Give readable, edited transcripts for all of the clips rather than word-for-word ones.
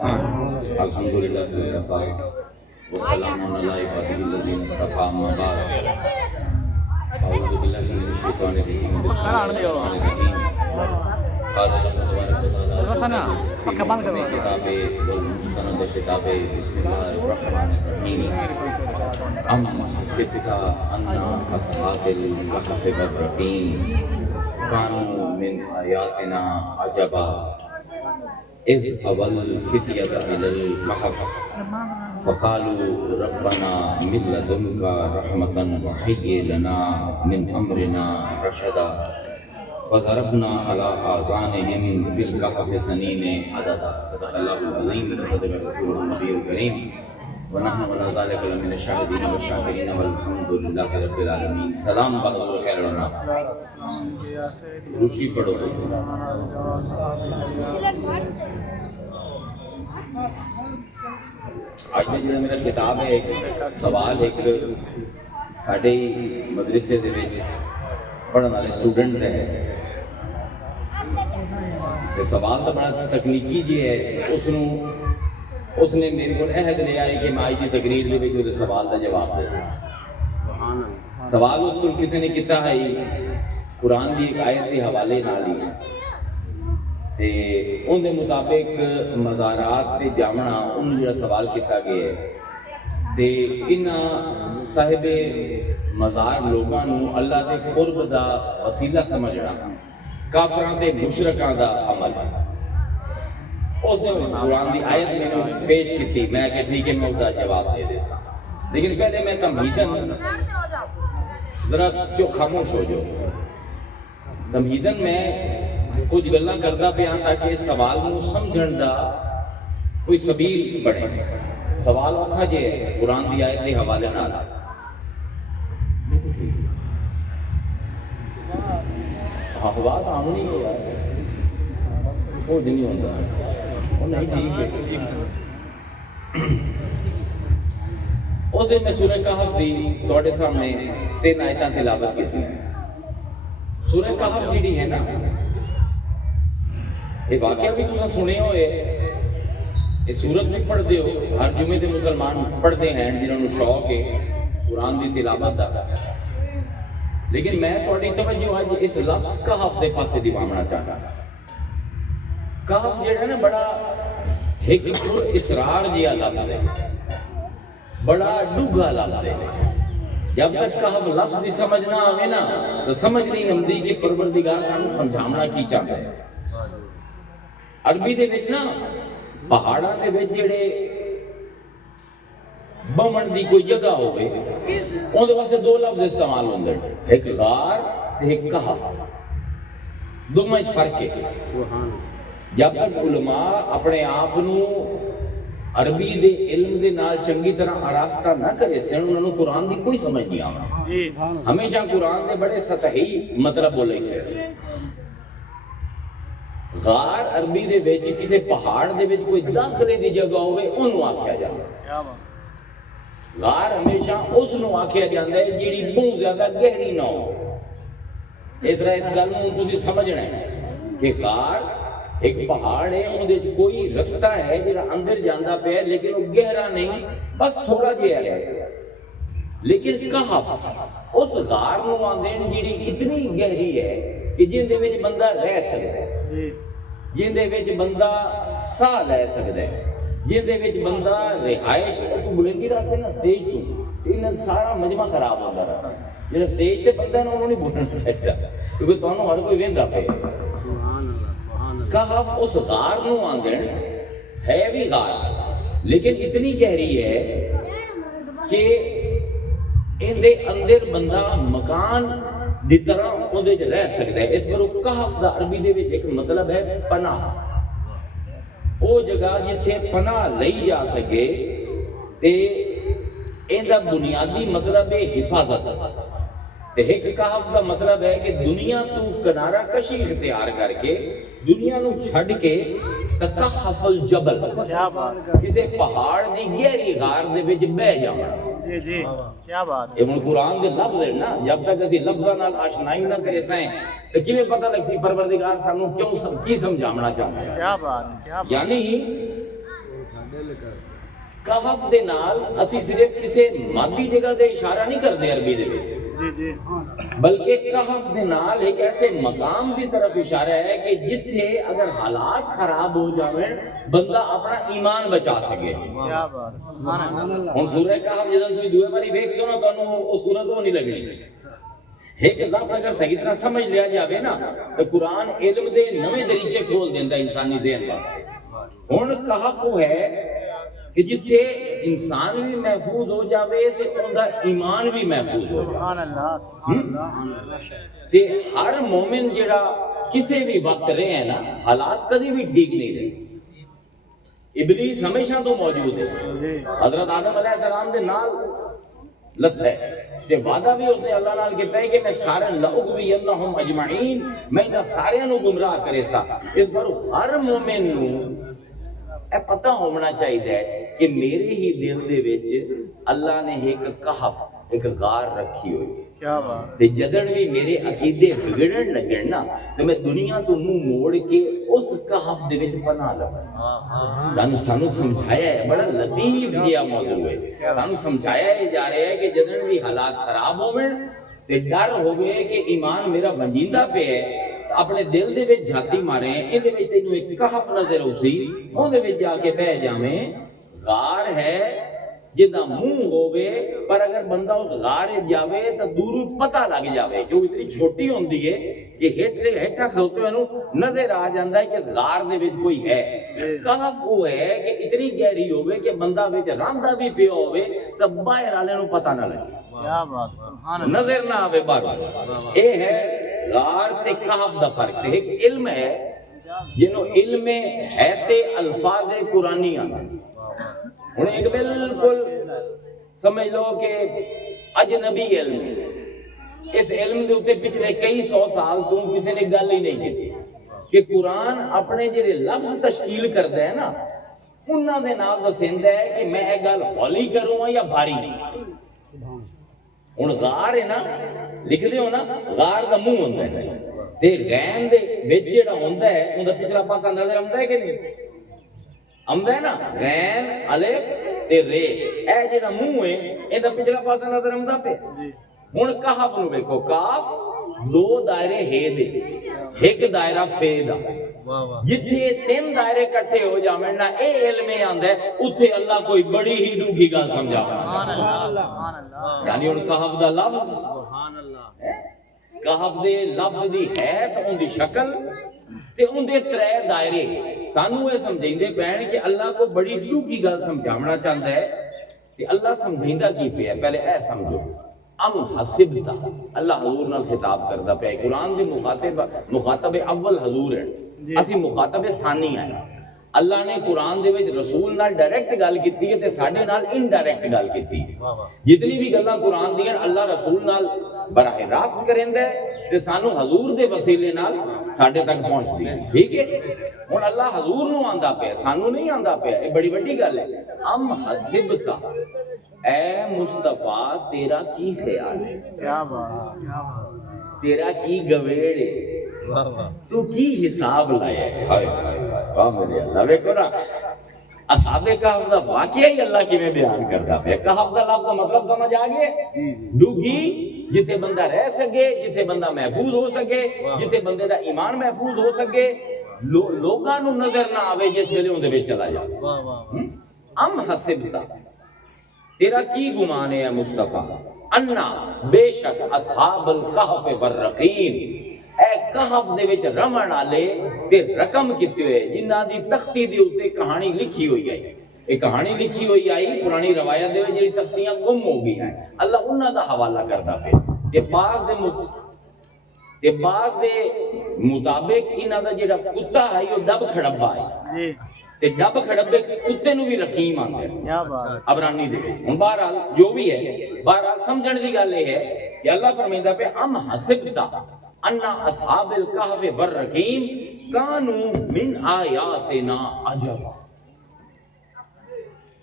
الحمدللہ وکفا وسلام علی عبادہ الذین اصطفی اما بعد اعوذ باللہ من الشیطان الرجیم بسم اللہ الرحمن الرحیم قال اللہ تبارک و تعالی فی کتاب والمحسنۃ کتاب بسم اللہ الرحمن الرحیم ام حسبت ان اصحاب الکهف والرقیم كانوا من آیاتنا عجبا اذ اول فتیۃ الى الکهف فقالوا ربنا من لدنك رحمة وهيئ لنا من امرنا رشدا فضربنا على آذانهم في الكهف سنين عددا صدق الله العظيم وصدق رسوله النبي الكريم ونحن على ذلك لمن الشاهدين والشاكرين والحمد لله رب العالمين. سلام بہادر خیر ہونا روشی پڑھو. آج کا جو میرا خطاب ہے ایک سوال ایک ساڈے مدرسے دے وچ پڑھن والے اسٹوڈنٹ نے تے سوال تو بڑا تکنیکی جی ہے. اس نے میرے کو عہد لیا ہے کہ میں آج کی تقریر دے وچ اس سوال کا جواب دے سکاں. سوال اس کو کسی نے کیتا ہے قرآن کی ایک آیت کے حوالے نال ہی تے ان دے مطابق مزارات سے جامنا ان جڑا سوال کیتا گیا ہے تے انہاں صاحب مزار لوگاں نو اللہ دے قرب دا وسیلہ سمجھنا کافراں تے مشرکاں دا عمل ہے. اس نے قرآن دی آیت میں پیش کی میں کہ ٹھیک ہے میں اس کا جواب دے دے سا لیکن پہلے میں تمہیدن ذرا کیوں خاموش ہو جاؤ. تمہیدن میں کچھ گلاں کردا پیا تاکہ سوال نو سمجھن دا کوئی سبیل بنے. سوال اوکھا جے قرآن دی آیت دے حوالے نال بات آمنی ہے یار وہ نہیں ہوتا نہیں ٹھیک ہے. اس دن میں سورہ کہف دی تواڈے سامنے 3 آیتاں تلاوت کیتی ہیں. سورہ کہف جڑی ہے نا یہ واقعہ بھی تساں سنے ہوئے یہ سورت بھی پڑھتے ہو ہر جمعے دے مسلمان پڑھتے ہیں جنہوں نے شوق ہے قرآن دی تلاوت دا. لیکن میں تواڈی توجہ آج اس لفظ کہف دے پاسے دیوانا چاہتا. کہف جڑا ہے نا بڑا ایک اسرار جہا لفظ ہے بڑا ڈوگا لفظ ہے. جب تک کہف لفظ دی سمجھ نہ آوے نا تو سمجھ نہیں آندی کہ پروردگار سانوں سمجھاونا کی چاہتا ہے. عربی دے وچ نا پہاڑاں دے وچ جڑے بمن دی کوئی جگہ ہوئے اون دے واسطے 2 لفظ استعمال ہوندے ایک غار تے ایک کہف. دونوں وچ فرق ہے. جب تک علماء اپنے آپ نو عربی دے علم دے نال چنگی طرح آراستہ نہ کرے سن انہوں نے قرآن دی کوئی سمجھ نہیں آنا. ہمیشہ قرآن دے بڑے سطحی مطلب بولے سے. غار عربی دے وچ کسی پہاڑ دے وچ کوئی داخلے دی جگہ ہوئے انہوں آکھیا جاتا. غار ہمیشہ اس نو آکھیا جاتا ہے جیڑی بہت زیادہ گہری نہ ہو. اس طرح اس گل نوں تسی سمجھنا ہے کہ غار ایک پہاڑ ہے اندر کوئی رستہ ہے جڑا اندر جاندا پیا لیکن وہ گہرا نہیں بس تھوڑا جہا ہے. لیکن کہف اس غار نو آندے جڑی اتنی گہری ہے کہ جن دے وچ بندہ رہ سکدا ہے جن دے وچ بندہ ساہ لے سکدا ہے جن دے وچ بندہ رہائش تو بلندی راستے نا سٹیج تو ان سارا مجمع خراب ہوندا رہا. جڑا سٹیج تے بندہ نوں نہیں بولنا چاہیدا کیونکہ تانوں ہر کوئی ویندا پیا. کہف اس غار نو آندن ہے بھی غار لیکن اتنی گہری ہے کہ ان دے اندر بندہ مکان دی طرح اندے وچ رہ سکتا ہے. اس پر کہف دا عربی دے وچ ایک مطلب ہے پناہ. وہ جگہ جتھے پناہ لئی جا سکے تے ان دا بنیادی مطلب ہے حفاظت. ایک کہف کا مطلب ہے کہ دنیا تو کنارہ کشی اختیار کر کے دنیا نو چھڑ کے تکحف الجبل کسی پہاڑ دی گہری غار دے وچ بہ جانا. جی کیا بات ہے. یہ قرآن دے لفظ ہے نا جب تک اسی لفظاں نال آشنائی نہ کرے سائیں تو کیویں پتہ لگ سی پروردگار سانوں کیوں کی سمجھاونا چاہتا ہے. کیا بات ہے. یعنی کہف دے نال اسی صرف کسی مادی جگہ دے اشارہ نہیں کرتے عربی دے وچ، جی جی بلکہ کہف دے نال ایک ایسے مقام دی طرف اشارہ ہے کہ جتھے اگر حالات خراب ہو جاویں بندہ اپنا ایمان بچا سکے۔ کیا بات ہے، سبحان اللہ۔ ہن سورہ کہف جدوں تسی دوے باری ویکھ سو نا تانوں او سورت او نہیں لگنی۔ ایک لفظ اگر صحیح طرح سمجھ لیا جاوے نا تو قرآن علم دے نویں دریچے کھول دیندا انسانی ذہن واسطے۔ ہن کہف وہ ہے کہ جتھے انسان بھی محفوظ ہو جاوے تے اوندا ایمان بھی محفوظ ہو جاوے۔ سبحان اللہ، سبحان اللہ۔ تے ہر مومن جڑا کسی بھی وقت رہے ہیں نا حالات کدی بھی ٹھیک نہیں رہے، ابلیس ہمیشہ تو موجود ہے، حضرت آدم علیہ السلام دے نال لت ہے تے وعدہ بھی اس نے اللہ نال کیتا ہے کہ میں سارے لأغوینہم اجمعین، میں انہاں سارے نو گمراہ کرے سا۔ اس پر ہر مومن نو اے پتہ ہونا چاہیے کہ میرے ہی دل دے وچ اللہ نے ایک کہف، ایک غار رکھی ہوئی ہے۔ کیا بات، تے جدن بھی میرے عقیدے بگڑن لگن نا تو میں دنیا تو منہ موڑ کے اس کہف دے وچ پناہ لواں۔ سانو سمجھایا ہے، بڑا لطیف جہا موضوع ہے، سانو سمجھایا جا رہا ہے کہ جدن بھی حالات خراب ہوئے تے ڈر ہوئے کہ ایمان میرا ونجیدہ پہ ہے، اپنے دل دے وچ جھاتی مارے ہیں، دے وچ تینوں ایک کہف نظر اسی، اون دے وچ جا کے بہ جاویں۔ غار ہے جدا منہ ہوئے پر اگر بندہ اس غار جاوے تو دوروں پتہ لگ جاوے، جو اتنی چھوٹی ہوندی ہے کہ ہیٹھا کھلوتے ہوئے نظر آ جاندہ ہے کہ اس غار دے وچ کوئی ہے۔ کہف وہ ہے کہ اتنی گہری ہوئے کہ بندہ وچ راندہ بھی پیا ہوئے تو باہر والے نوں پتہ نہ لگے، کیا بات، سبحان اللہ۔ نظر نہ آوے باہر۔ اے ہے غار تے کہف دا فرق۔ ایک علم ہے جنہوں علم حیث الفاظ قرآنی آنے، انہیں ایک بالکل سمجھ لو کہ اجنبی علم ہے، اس علم دے اتے پچھلے کئی سو سال تو کسی نے گل ہی نہیں کی کہ قرآن اپنے جڑے لفظ تشکیل کرتا ہے نا انہاں دے نال دسیندا ہے کہ میں ایک گل ہولی کروں یا بھاری نہیں۔ ہن غار ہے نا، لکھ دیو نا غار دا منہ ہوندا ہے تے غین دے وچ جڑا ہوندا ہے اوندا پچھلا پاسا نظر آندا ہے کہ نہیں آندا ہے نا، غین الف تے رے، اے جڑا منہ ہے ایندا پچھلا پاسا نظر آندا پہ۔ ہن کہف نو ویکھو، کاف دو دائرے ہے دے، ایک دائرہ فے دا، جتھے تین دائرے کٹھے ہو جاویں نا اے علم آندا ہے اتھے اللہ کوئی بڑی ہی ڈوگھی گل سمجھاوے۔ سبحان اللہ، سبحان اللہ۔ یعنی ہن کہف دا لفظ، سبحان اللہ، کہف دے لفظ دی حیت، ان دی شکل تے ان دے ترے دائرے سانو یہ سمجھیندے پین کہ اللہ کو بڑی ڈوگھی گل سمجھاونا چاہتا ہے تے اللہ سمجھیندہ کی پہ ہے۔ پہلے اے سمجھو، ام حسبتا، اللہ حضور نال خطاب کردا پہ، قرآن دے مخاطب اول حضور ہے، اسی مخاطب ثانی ہیں۔ اللہ نے قرآن دے وچ رسول نال ڈائریکٹ گل کیتی ہے تے ساڈے نال انڈائریکٹ گل کیتی ہے۔ جتنی بھی گلاں قرآن دیاں اللہ رسول نال براہ راست کریندا ہے تے سانو حضور دے وسیلے نال ساڈے تک پہنچدی ہے، ٹھیک ہے۔ ہن اللہ حضور نو آندا پیا، سانو نہیں آندا پیا، یہ بڑی وڈی گل ہے۔ ام حسبتا، اے مصطفیٰ تیرا کی خیال ہے، کیا بات، کیا بات، تیرا کی گویڑ ہے، تو کی حساب لایا ہے۔ ہائے ہائے واہ میرے اللہ، ویکھو نا اصحاب کہف دا واقعہ ہی اللہ کی میں بیان کردا پیا۔ کہف دا لفظ کا مطلب سمجھ آ گیا، ڈوگی جتھے بندہ رہ سکے، جتھے بندہ محفوظ ہو سکے، جتھے بندے دا ایمان محفوظ ہو سکے، لوگاں نو نظر نہ آوے جس ویلے اون دے وچ چلا جائے۔ ام حسبتا، تیرا کی گمان ہے مصطفیٰ، انا بے شک اصحاب الکہف والرقیم، اے کہف دے وچ رمن والے تے رقم کیتے ہوئے جنہاں دی تختی دے اوتے کہانی لکھی ہوئی ہے۔ ایک کہانی لکھی ہوئی آئی پرانی روایت دے وچ جڑی تختیاں گم ہو گئی ہیں، اللہ انہاں دا حوالہ کردا پیا تے بعض دے مطابق انہاں دا جڑا کتا ہے او ڈب کھڑبا ہے جی، تے ڈب کھڑبے کتے نو بھی رقیم آندا ہے کیا بات، عبرانی دے وچ۔ ہن بہرحال جو بھی ہے، بہرحال سمجھن دی گل یہ ہے کہ اللہ فرمائندا پہ ام حسبتا ان اصحاب الکہف والرقیم کانوا من آیاتنا عجبا،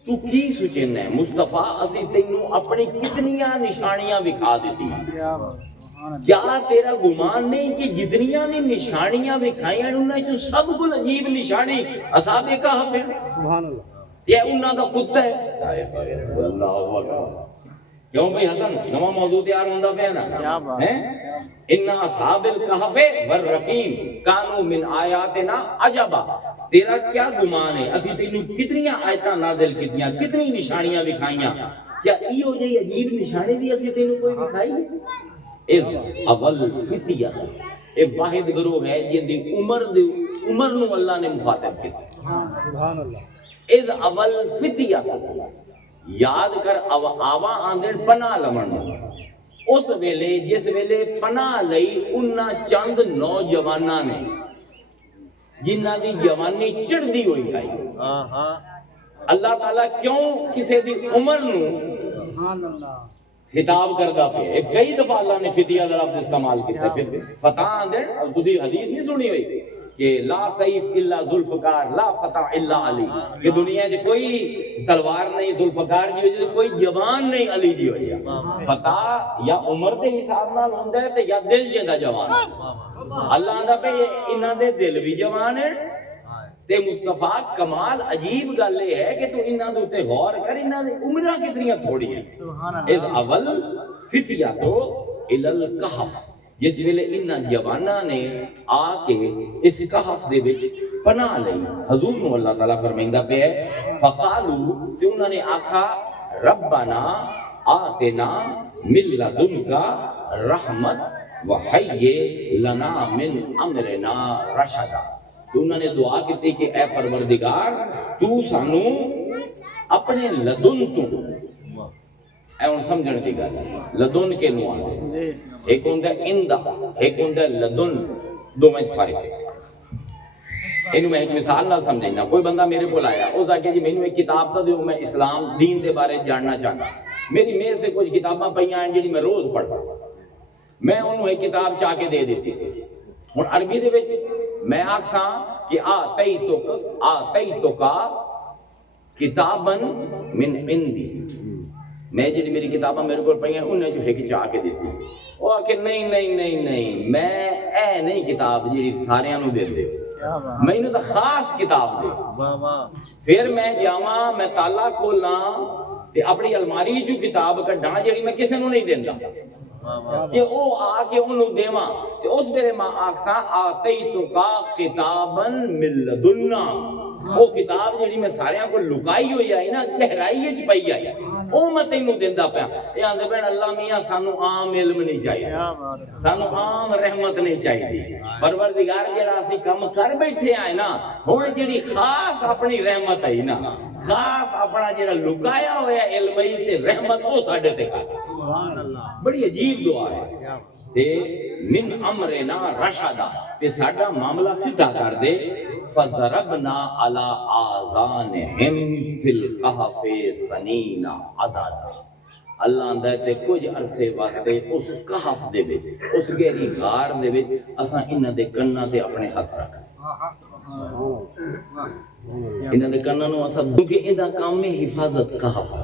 تو کی سوچنا ہے مصطفیٰ اسی تینوں اپنی کتنیاں نشانیاں دکھا دیتی ہیں۔ کیا بات، سبحان اللہ۔ کیا تیرا گمان نہیں کہ جتنیاں نے نشانیاں دکھائیاں انہاں چوں سب کو عجیب نشانی اصحاب کہف ہے؟ سبحان اللہ۔ یہ انہاں دا کتا ہے اللہ اکبر کیوں بھائی حسن نواں موضوع تیار ہوندا پیا نا کیا بات ہیں ان اصحاب الکہف والرقیم کانوا من آیاتنا عجبا تیرا کیا گمان ہے اسی تینوں کتنی آیتاں نازل کیتیاں کتنی نشانیاں دکھائیاں کیا ایو جی عجیب نشانی بھی اسی تینوں کوئی دکھائی ہے اذ اول فتیہ اے واحد گروہ ہے جن دی عمر نو اللہ نے مخاطب کیتا سبحان اللہ اذ اول فتیہ یاد کر آوا آندن پناہ لمن اس ویلے جس ویلے پناہ لئی انہاں چند نوجواناں نے جنہ دی جوانی چڑھدی ہوئی کھائی اللہ تعالیٰ کیوں کسی دی عمر نو سبحان اللہ خطاب کردہ پہ ایک کئی دفعہ اللہ نے فتیہ دا لفظ استعمال کیتا پھر فتح آندن اب تُو دی حدیث نہیں سنی ہوئی کہ لا سیف الا ذوالفقار لا فتح الا علی کہ دنیا جو کوئی تلوار نہیں ذوالفقار جی وجہ سے کوئی جوان نہیں علی جی وجہ فتح یا عمر دے حساب نال ہوندہ ہے یا دل جیندہ جوان اللہ آندہ پہ انہاں دے دل بھی جوان ہے تے مصطفیٰ کمال عجیب گالے ہے کہ تو انہاں دے تے غور کر انہاں دے عمرہ کتنیاں تھوڑی ہیں اذ اول فتیہ تو الالکہف جس ویلے انہاں جواناں نے آ کے اس کہف دے وچ پناہ لئی حضور نو اللہ تعالیٰ فرمائندہ پہ ہے فقالو کہ انہاں نے آکھا ربنا آتنا من لدنکا رحمت وحیّ لنا من امرنا رشدا تو انہوں نے دعا کیتی کہ اے پروردگار تو سانو اپنے لدن تو اے ان سمجھنے دی گل لدن کے نو آنے ایک ہوندہ اندہ ایک ہوندہ لدن دو میں فرق ہے انہوں میں ایک مثال نہ سمجھنا کوئی بندہ میرے کو لایا او جا کے جی میں نے ایک کتاب تا دیو میں اسلام دین دے بارے جاننا چاہتا میری میز سے کچھ کتاباں پہیاں ہیں جی میں روز پڑھتا میں انہوں ایک کتاب چاہ کے دے دیتی تھی اور عربی دے وچ میں آکھاں کہ آتیتک کتاباً من عندی میں جی میری کتاباں میرے کو پڑھی ہیں انہیں جو ہے کہ چاہ کے دیتی وہ آکھے نہیں میں اے نہیں کتاب جی سارے انہوں دے دے میں نے تو خاص کتاب دے پھر میں جاواں میں تالا کھولاں تے اپنی الماری جو کتاب کڈاں جڑی میں کسے نوں نہیں دیندا کہ او آ کے انہوں دیواں کہ اس میرے ماں آکساں آتیتکا کتاباً من لدنا وہ کتاب جڑی میں ساریاں کو لکائی ہوئی آئی نا گہرائی اچ پئی آئی او میں تینوں دیندا پیا اے آندے بہن اللہ میاں سانو عام علم نہیں چاہیے سانو عام رحمت نہیں چاہیے پروردگار جڑا اسی کم کر بیٹھے آئے نا ہن جڑی خاص اپنی رحمت ہے نا خاص اپنا جڑا لکایا ہوا علم ہے تے رحمت وہ ساڈے تے کر سبحان اللہ بڑی عجیب دعا ہے تے من امرنا رشدا تے ساڈا معاملہ سیدھا کر دے فضربنا علی آذانہم فی الکہف سنین عددا اللہ آندا ہے تے کچھ عرصے واسطے اس کہف دے وچ اس گہری غار دے وچ اساں انہاں دے کناں تے اپنے ہاتھ رکھ انہاں دے کناں نوں اساں کیونکہ اندا کام ہے حفاظت کہف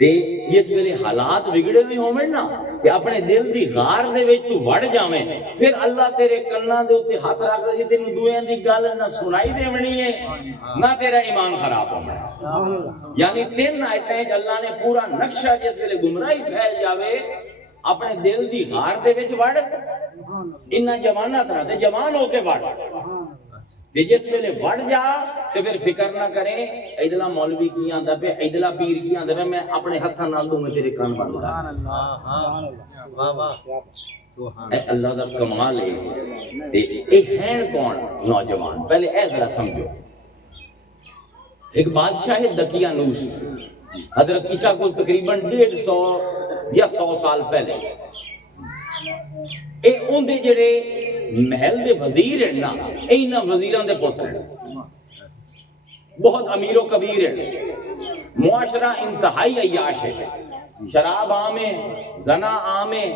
تے جس ویلے حالات بگڑے بھی ہوویں نا کہ اپنے دل دی غار دے وچ تو وڑ جاویں پھر اللہ تیرے کناں دے اوتے ہاتھ رکھ دے تینوں دویاں دی گل نہ سنائی دیونی ہے نہ تیرا ایمان خراب ہونا یعنی تین آیتیں اللہ نے پورا نقشہ جس ویلے گمراہی پھیل جاوے اپنے دل دی غار دے وچ وڑ انہاں جواناں طرح دے جوان ہو کے وڑ تے جس ویلے وڑ جا تے پھر فکر نہ کریں ایدلا مولوی کی آندا پہ ایدلا پیر کی آندا پہ میں اپنے ہتھاں نال دوں میں تیرے کان بند کر اے اللہ دا کمال ہے تے اے ہیں کون نوجوان پہلے اے ذرا سمجھو ایک بادشاہ دقیانوس حضرت عیسیٰ کو تقریباً 150 یا 100 سال پہلے اے اون دے جڑے محل دے وزیر ہیں نا اینا وزیران دے پتر ہیں بہت امیر و کبیر ہیں معاشرہ انتہائی عیاش ہے شراب عام ہے زنا عام ہے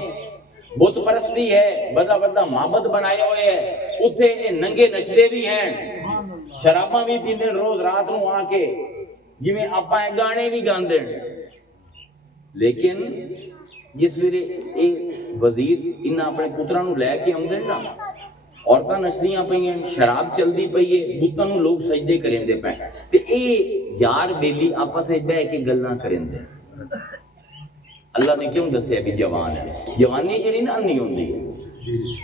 بت پرستی ہے بڑا بڑا معبد بنائے ہوئے ہیں اتھے ننگے نشدے بھی ہیں شراباں بھی پیندے روز رات نو آ کے جی میں آپا گانے بھی گاندے لیکن جس ویلے اے وزیر انہاں اپنے پتراں نو لے کے آندے نا عورتاں نچدیاں پئیاں، شراب چلدی پئی ہے، بتاں نوں لوگ سجدے کریندے پئے تے اے یار بیلی آپس وچ بیٹھ کے گلاں کریندے۔ اللہ نے کیوں دسیا بھی جوان ہے؟ جوانی جڑی نا نہیں ہوندی ہے،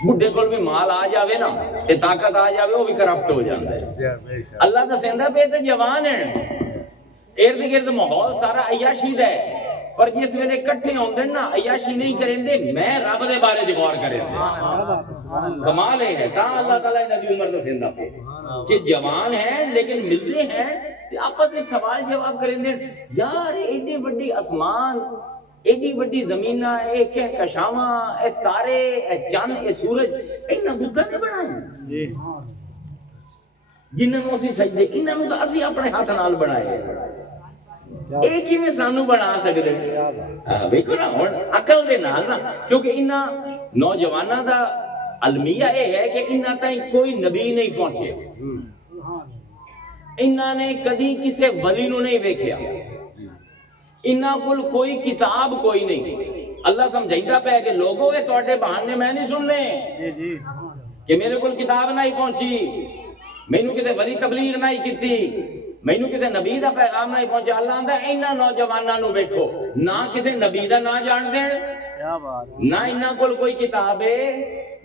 بڈھے کول بھی مال آ جاوے نا تے طاقت آ جاوے وہ بھی کرپٹ ہو جاندا ہے۔ اللہ دسیندا پے تے جوان ہیں، ارد گرد ماحول سارا عیاشی دا ہے، پر جس ویلے کٹھے ہوندے نا عیاشی نہیں کریندے، میں رب دے بارے چ غور کریندے۔ کمال ہے تا اللہ تعالیٰ نے نبی عمر دسیندا پے کہ جوان ہیں لیکن ملتے ہیں تے آپس وچ سوال جواب کریندے، یار ایڈی بڑی آسمان، ایڈی بڑی زمینہ، اے کہکشاواں، اے تارے، اے چند، اے سورج، انہاں بتاں نے بنائے جنہاں نوں اسی سجدے، انہاں نوں تاں اسی اپنے ہاتھ نال بنائے، اے کیویں سانوں بنا سکدے؟ ویکھو نا ہن عقل دے نال نا، کیونکہ انہاں نوجواناں دا المیہ اے ہے کہ انہاں تائیں کوئی نبی نہیں پہنچے، انہاں نے کدی کسے ولی نوں نہیں ویکھیا، انہاں کول کوئی کتاب کوئی نہیں۔ اللہ سمجھائیتا پہ کہ لوگوں کے تواڈے بہانے میں نہیں سننے کہ میرے کول کتاب نہیں پہنچی، مینوں کسے ولی تبلیغ نہیں کیتی، مینوں کسے نبی دا پیغام نہیں پہنچا۔ اللہ آندا انہاں نوجواناں نوں ویکھو، نہ کسے نبی دا نام جان دین، نہ انہاں کول کوئی کتاب ہے،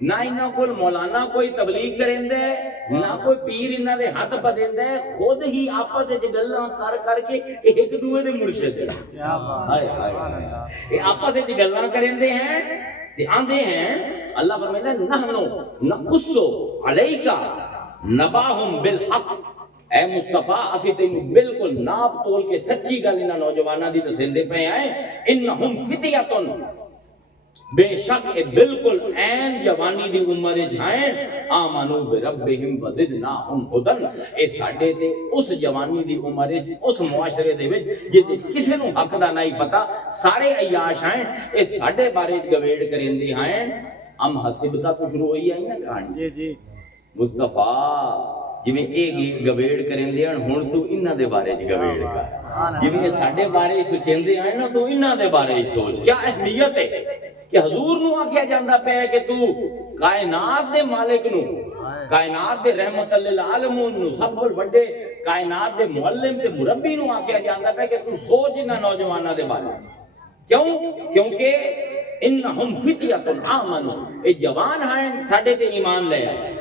نہ انہاں کول مولانا کوئی تبلیغ کریندے، نہ کوئی پیر انہاں دے ہاتھ پدیندا ہے، خود ہی آپس وچ گلاں کر کر کے ایک دوے دے مرشد ہیں۔ ہائے ہائے یہ آپس وچ گلاں کریندے ہیں تے آندے ہیں، اللہ فرمائندا نحنو نقص علیک نباہم بالحق، اے مصطفیٰ اسی تینوں بالکل ناپ تول کے سچی گل انہاں نوجواناں دی دسیندے پئے ہیں، انہم فتیۃ، بے شک اے بالکل عین جوانی دی عمر وچ ہیں، آمنو بربہم وزدناہم ہدی، اے ساڈے تے اس جوانی دی عمر وچ اس معاشرے دے وچ جے کسے نوں حق دا نہیں پتہ، سارے عیاش ہیں، اے ساڈے بارے گویڑ کریندے ہیں۔ ام حسبتا تو شروع ہوئی ہے نا کہانی، جی مصطفیٰ جویں اے گویڑ کریندے ہیں، ہن تو انہاں دے بارے چ گویڑ کر، جویں ساڈے بارے سوچیندے ہیں نا تو انہاں دے بارے سوچ۔ کیا اہمیت ہے کہ حضور نو آکھیا جاندا پیا کہ تو کائنات دے مالک نو، کائنات دے رحمت للعالمین نو، سب کول بڑے کائنات دے معلم تے مربی نو آکھیا جاندا پیا کہ تو سوچ انہاں نوجواناں دے بارے۔ کیوں؟ کیونکہ انہم فتیۃ آمنوا، اے جوان ہیں ساڈے تے ایمان لے آئے،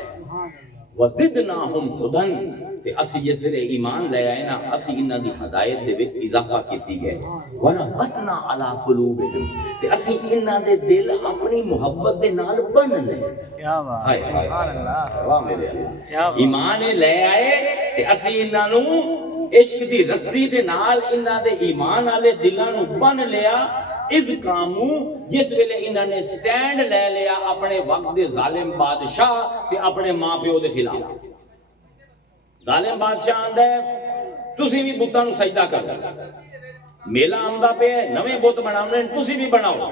وزدناہم ہدی، تے اسی جس ویلے ایمان لے آئے نا اسی انہاں دی ہدایت دے وچ اضافہ کیتی گئے، وربطنا علی قلوبہم، تے اسی انہاں دے دل اپنی محبت دے نال بن لے۔ کیا بات ہے، سبحان اللہ، واہ میرے اللہ، ایمان لے آئے تے اسی انہاں نوں عشق دی رسی دے نال انہاں دے ایمان والے دلاں نوں بن لیا۔ اذ قامو، جس ویلے انہاں نے سٹینڈ لے لیا اپنے وقت دے ظالم بادشاہ تے اپنے ماں پیو دے خلاف۔ ظالم بادشاہ آندا ہے تسی بھی بتاں نوں سجدہ کرو، میلہ آندا پیا ہے نویں بت بناونے تسی بھی بناؤ،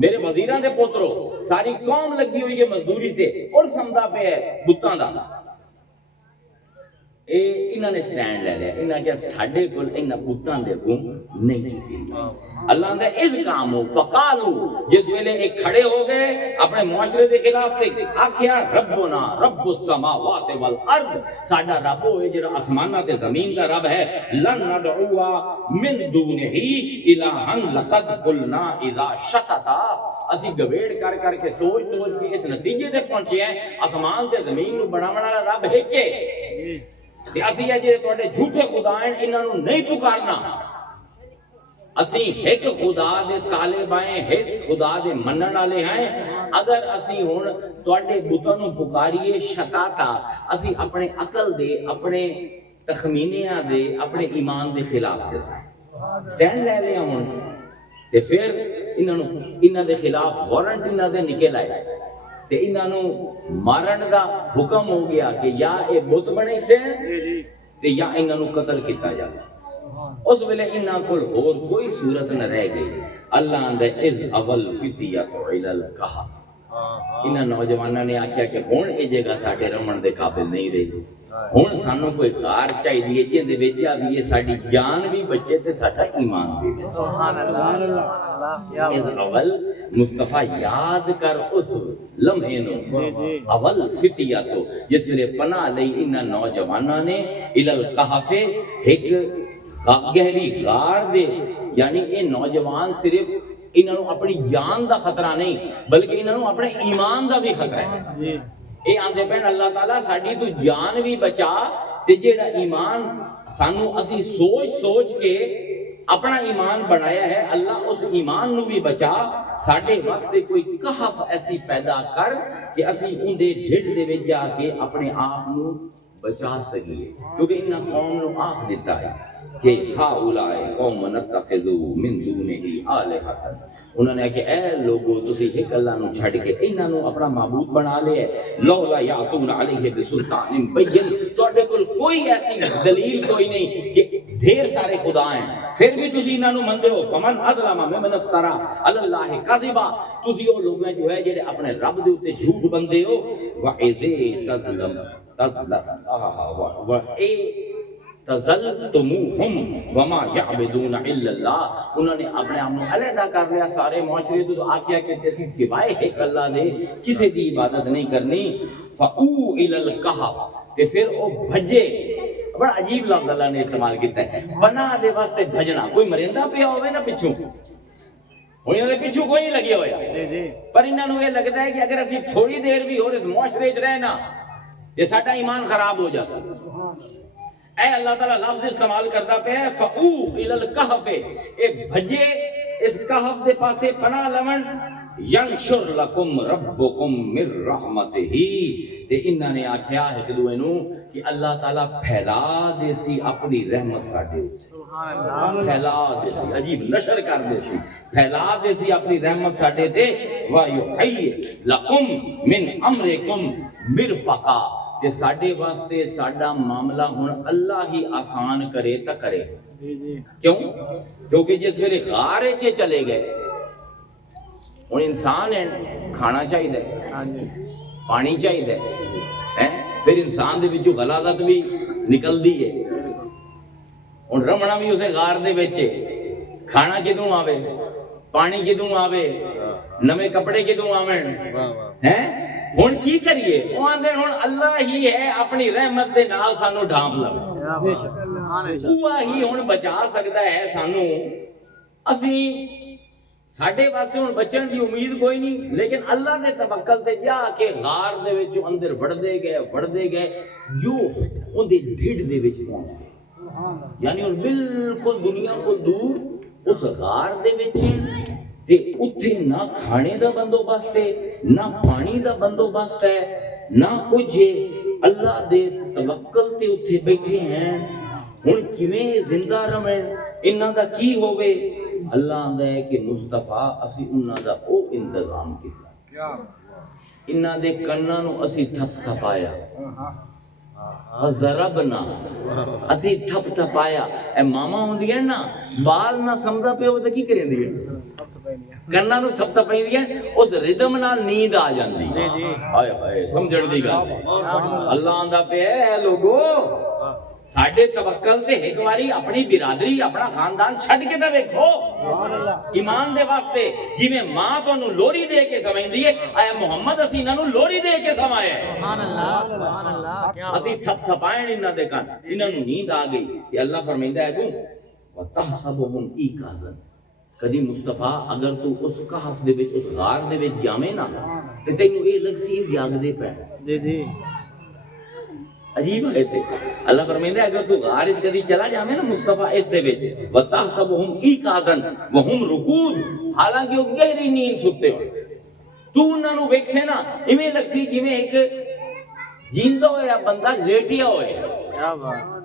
میرے وزیراں دے پوترو، ساری قوم لگی ہوئی ہے مزدوری تے اور سمدا پیا ہے بتاں دا۔ اے انہاں نے سٹینڈ لے لیا، انہاں کہا ساڈے کول انہاں بتاں دے اگوں نہیں چلدی۔ اللہ آندا اذ قاموا فقالوا، جس ویلے ایک کھڑے ہو گئے اپنے معاشرے دے خلاف تے آکھیا ربنا رب السماوات والارض، ساڈا رب ہوئے جڑا آسماناں تے زمین دا رب ہے، لن ندعوا من دونہ الہا لقد قلنا اذا شططا، اسی گویڑ کر کر کے سوچ سوچ کے اس نتیجے تے پہنچے ہیں آسمان تے زمین نوں بناون والا رب ہے کہ تے اسی جڑے تواڈے جھوٹے خدا ہیں انہاں نوں نہیں پکارنا، اسی ایک خدا دے طالب ہیں، ایک خدا دے منن والے ہیں۔ اگر اسی ہن تواڈے بتاں نوں پکاریے شتاتا، اسی اپنے عقل دے، اپنے تخمینیاں دے، اپنے ایمان دے خلاف دے سٹینڈ لے لیا ہن تے پھر انہاں دے خلاف وارنٹ انہاں دے نکل آئے تے انہاں نوں مارن دا حکم ہو گیا کہ یا اے بت بنے سے تے یا انہاں نوں قتل کیتا جائے۔ اس ویلے انہاں کول ہور کوئی صورت نہ رہ گئی۔ اللہ آندا اذ اول فتیۃ الی الکہف، انہاں نوجواناں نے آکھیا کہ ہن اے جگہ ساڈے رمن دے قابل نہیں رہی، ہن سانو کوئی غار چاہیے جہدے وچ آویے ساڈی جان بھی بچے تے ساڈا ایمان بھی بچے. سبحان اللہ. اس اول مصطفیٰ یاد کر اس لمحے نو اول فتیا تو جس ویلے پناہ لئی انہاں نوجواناں نے الکہف ایک گہری غار دے، یعنی یہ نوجوان صرف انہوں اپنی جان دا خطرہ نہیں بلکہ انہوں اپنے ایمان دا بھی خطرہ ہے. اے آندے پہن اللہ تعالیٰ ساڈی تو جان بھی بچا تے جیڑا ایمان سانو اسی سوچ سوچ کے اپنا ایمان بنایا ہے، اللہ اس ایمان نو بھی بچا. ساڈے واسطے کوئی کہف ایسی پیدا کر کہ اسی ان دے ڈھڈ دے وچ جا کے اپنے آپ نو بچا سکیے. کیونکہ انہاں قوم نو آکھ دیتا ہے کہ ہاؤلائے قوم نتخذو من دونہی آلہۃ، انہوں نے کہ اے لوگو تسی ایک اللہ نو چھڑ کے انہاں نو اپنا معبود بنا لے. لولا یاتون علیہ بسلطان بین، تواڈے کول کوئی ایسی دلیل کوئی نہیں کہ ڈھیر سارے خدا ہیں پھر بھی تسی انہاں نو مندے ہو. فمن اظلم ممن افترا علی اللہ کذبا، تسی او لوگ ہیں جو ہے جڑے اپنے رب دے اوتے جھوٹ بندے ہو. وَإِذِ تَظْلَمْ تَظَلْتُمُوهُمْ وَمَا يَعْبُدُونَ إِلَّا اللَّهِ، انہوں نے اپنے آپ کو علیحدہ کر لیا سارے معاشرے تو آکھیا کہ اسی سوائے ایک اللہ دے کسی دی عبادت نہیں کرنی. فَأُوْ إِلَى الْكَهْفِ، تے پھر او بھجے. بڑا عجیب لفظ اللہ نے استعمال کیتا ہے، پناہ دے واسطے بھجنا. کوئی مرندہ پیا ہوئے نا پچھوں، انہوں نے پچھوں کوئی نہیں لگیا ہویا، پر انہوں نے یہ لگتا ہے کہ اگر اسی تھوڑی دیر بھی اور اس معاشرے چ رہنا یہ ساڈا ایمان خراب ہو جاتا. اے اللہ تعالیٰ لفظ استعمال کرتا پہ ہے فَأُوْ إِلَى الْكَهْفِ، اے بھجے اس کہف دے پاسے پناہ لون. يَنْشُرْ لَكُمْ رَبُّكُمْ مِنْ رَحْمَتِهِ، تے انہوں نے آکھیا ایک دوے نو کہ اللہ تعالیٰ پھیلا دے سی اپنی رحمت ساڈے اوپر، پھیلا دے سی، عجیب نشر کر دے سی، پھیلا دے سی اپنی رحمت ساڈے تے. وَيُحَيِّ لَكُمْ مِنْ أَمْرِكُمْ مِرْفَقًا، کہ ساڈے واسطے ساڈا معاملہ ہن اللہ ہی آسان کرے تا کرے. کیوں؟ کیونکہ جس ویلے غار چ چلے گئے ہن انسان ہے، کھانا چاہیے، پانی چاہیے، پھر انسان دے وچوں غلاظت بھی نکلدی ہے. ہن رمنا بھی اسے غار دے وچ، کھانا کدوں آوے، پانی کدوں آوے، نویں کپڑے کدوں آویں ہیں. ہن کی کریے؟ وہ آندے ہن اللہ ہی ہے اپنی رحمت دے نال سانو ڈھانپ لوے، وہ ہی ہن بچا سکتا ہے سانو. اسی ساڈے واسطے ہن بچن دی امید کوئی نہیں، لیکن اللہ دے توکل تے جا کے غار دے وچ اندر وڑدے گئے جو اون دے ڈھڈ دے وچ پہنچ گئے. یعنی ہن بالکل دنیا کو دور اس غار دے وچ تے اتھے نہ کھانے دا بندوبست ہے، نہ پانی دا بندوبست ہے، نہ کچھ. اللہ دے توکل تے اتھے بیٹھے ہیں. ہن کیویں زندہ رہیں، انہاں دا کی ہوے؟ اللہ آندا ہے کہ مصطفیٰ اسی انہاں دا او انتظام کیتا، انہاں دے کناں نو اسی تھپ تھپایا، ضربنا اسی تھپ تھپایا. اے ماما ہوندیاں نا بال نہ سمجھدا پیو تے کی کریندی ہے، کناں نو تھپ تھپائیندیاں، اس ردم نال نیند آ جاندی. ہائے ہائے سمجھن دی گل ہے. اللہ آندا پیا اے لوگو ساڈے توکل تے ایک واری اپنی برادری اپنا خاندان چھڈ کے تے ویکھو ایمان دے واسطے. جویں ماں تانوں لوری دے کے سمجھدی ہے، اے محمد اسی انہاں نوں لوری دے کے سمایا ہے. سبحان اللہ سبحان اللہ. اسی تھپ تھپائیں انہاں دے کن، انہاں نوں نیند آ گئی. تے اللہ فرمیندا ہے کہ وَتَحْسَبُهُمْ إِيقَاظًا، کدی مصطفیٰ اگر تو اس کہف دے وچ اس غار دے وچ جاویں نا تے تینوں اے لگ سی جاگدے پے. عجیب ہے تے اللہ فرمیندا ہے اگر تو غار وچ کدی چلا جاویں نا مصطفیٰ اس دے وچ وَتَحْسَبُهُمْ إِيقَاظًا وَهُمْ رُقُودٌ، حالانکہ وہ گہری نیند ستے ہو، تو انہاں نوں ویکھے نا ایویں لگ سی جویں ایک جیندا ہویا بندہ لیٹیا ہویا. کیا بات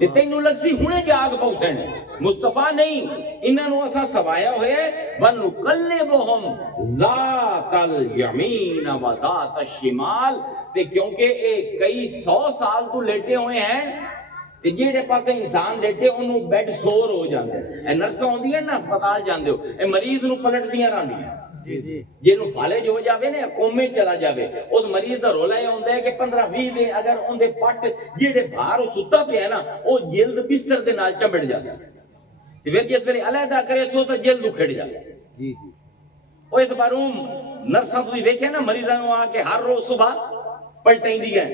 تے تینوں لگ سی ہنے جاگ پہنچنے. مصطفیٰ نہیں، انہاں نوں اساں سوایا ہویا ہے وَنُقَلِّبُهُمْ ذَاتَ الْيَمِينَ وَذَاتَ الشِّمَالِ، تے کیونکہ اے کئی 100 سال تو لیٹے ہوئے ہیں تے جیڑے پاسے انسان لیٹے انہوں بیڈ سور ہو جاندے. اے نرساں ہوندیاں نا ہسپتال جاندے ہو، اے مریض نوں پلٹ دیاں رہندیاں ਜਿਹਨੂੰ ਫਾਲਜ ਹੋ ਜਾਵੇ ਨਾ ਕੋਮੇ ਚਲਾ ਜਾਵੇ ਉਸ ਮਰੀਜ਼ ਦਾ ਰੋਲਾ ਇਹ ਹੁੰਦਾ ਹੈ ਕਿ 15-20 ਦੇ ਅਗਰ ਉਹਦੇ ਪੱਟ ਜਿਹੜੇ ਬਾਹਰ ਉਹ ਸੁੱਤਾ ਪਿਆ ਨਾ ਉਹ ਜਿਲਦ ਬਿਸਤਰ ਦੇ ਨਾਲ ਚੰਬੜ ਜਾਂਦੀ ਤੇ ਫਿਰ ਜਿਸ ਵੇਲੇ ਅਲੱਦਾ ਕਰੇ ਸੋ ਤਾਂ ਜਿਲਦ ਉਖੜ ਜਾਂਦੀ ਜੀ ਉਹ ਇਸ ਬਾਰੂ ਨਰਸਾਂ ਤੁਸੀਂ ਵੇਖਿਆ ਨਾ ਮਰੀਜ਼ਾਂ ਨੂੰ ਆ ਕੇ ਹਰ ਰੋਜ਼ ਸਵੇਰ ਪਲਟਾਈਂਦੀਆਂ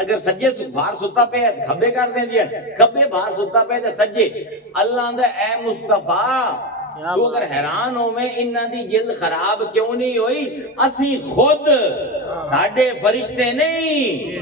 ਅਗਰ ਸੱਜੇ ਬਾਹਰ ਸੁੱਤਾ ਪਿਆ ਖੱਬੇ ਕਰ ਦਿੰਦੀਆਂ ਖੱਬੇ ਬਾਹਰ ਸੁੱਤਾ ਪਿਆ ਤੇ ਸੱਜੇ ਅੱਲਾਹ ਦਾ ਐ ਮੁਸਤਫਾ ਤੂੰ ਅਗਰ ਹੈਰਾਨ ਹੋਵੇਂ ਇਹਨਾਂ ਦੀ ਜਿਲਦ ਖਰਾਬ ਕਿਉਂ ਨਹੀਂ ਹੋਈ ਅਸੀਂ ਖੁਦ ਸਾਡੇ ਫਰਿਸ਼ਤੇ ਨਹੀਂ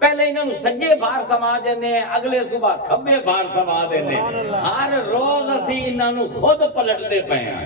ਪਹਿਲੇ ਇਹਨਾਂ ਨੂੰ ਸੱਜੇ ਬਾਹਰ ਸਮਾ ਦਿੰਦੇ ਆ ਅਗਲੇ ਸਵੇਰ ਖੱਬੇ ਬਾਹਰ ਸਮਾ ਦਿੰਦੇ ਹਰ ਰੋਜ਼ ਅਸੀਂ ਇਹਨਾਂ ਨੂੰ ਖੁਦ ਪਲਟਦੇ ਪਏ ਆ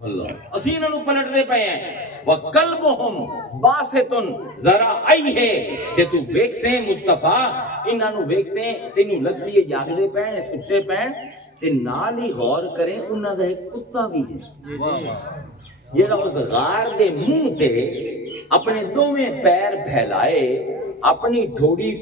ਅੱਲਾਹ ਅਸੀਂ ਇਹਨਾਂ ਨੂੰ ਪਲਟਦੇ ਪਏ ਆ ਵਕਲਬੁਹੁਮ ਬਾਸਿਤੁਨ ਜ਼ਰਾ ਆਈਹੇ ਤੇ ਤੂੰ ਵੇਖ ਸੇ ਮੁਸਤਫਾ ਇਹਨਾਂ ਨੂੰ ਵੇਖ ਸੇ ਤੈਨੂੰ ਲੱਗਦੀ ਹੈ ਜਾਗਦੇ ਪੈਣ ਸੁੱਤੇ ਪੈਣ ਤੇ ਨਾਲ ਹੀ ਗੌਰ ਕਰੇ ਉਹਨਾਂ ਦਾ ਇੱਕ ਕੁੱਤਾ ਵੀ ਹੈ ਜਿਹੜਾ ਉਸ ਗਾਰ ਦੇ ਮੂੰਹ ਤੇ ਆਪਣੇ ਦੋਵੇਂ ਪੈਰ ਫੈਲਾਏ ਆਪਣੀ ਥੋੜੀ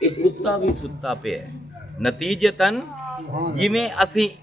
ਇਹ ਕੁੱਤਾ ਵੀ ਸੁੱਤਾ ਪਿਆ ਨਤੀਜਤਨ ਜਿਵੇਂ ਅਸੀਂ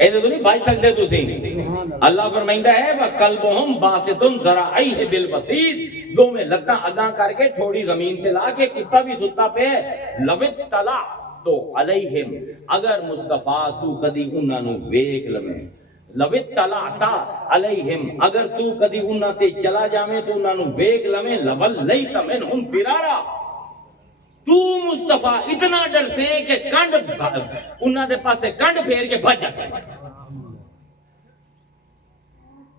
ਇਹਦੇ ਤੋਂ ਨਹੀਂ ਬਚ ਸਕਦੇ ਤੁਸੀਂ ਅੱਲਾਹ ਫਰਮਾਇੰਦਾ ਹੈ ਵਕਲਬੁਹੁਮ ਬਾਸਿਤੁਨ ਜ਼ਰਾਇਹ ਬਿਲਬਸੀਤ ਦੋਵੇਂ ਲੱਤਾਂ ਅਗਾਂ ਕਰਕੇ ਥੋੜੀ ਜ਼ਮੀਨ ਤੇ ਲਾ ਕੇ ਕੁੱਤਾ ਵੀ ਸੁੱਤਾ ਪਿਆ ਲਵਿਤ ਤਲਾ ਤੋ ਅਲੈਹਿਮ ਅਗਰ ਮੁਸਤਫਾ ਤੂੰ ਕਦੀ ਉਹਨਾਂ ਨੂੰ ਵੇਖ ਲਵੇਂ ਲਵਿਤ ਤਲਾਤਾ ਅਲੈਹਿਮ ਅਗਰ ਤੂੰ ਕਦੀ ਉਹਨਾਂ ਤੇ ਚਲਾ ਜਾਵੇਂ ਤੂੰ ਉਹਨਾਂ ਨੂੰ ਵੇਖ ਲਵੇਂ ਲਵਲ ਲਈਤ ਮਿਨਹੁਮ ਫਿਰਾਰਾ ਤੂੰ ਮੁਸਤਫਾ ਇਤਨਾ ਡਰ ਸੇ ਕਿ ਕੰਡ ਉਹਨਾਂ ਦੇ ਪਾਸੇ ਕੰਡ ਫੇਰ ਕੇ ਭੱਜ ਜਾ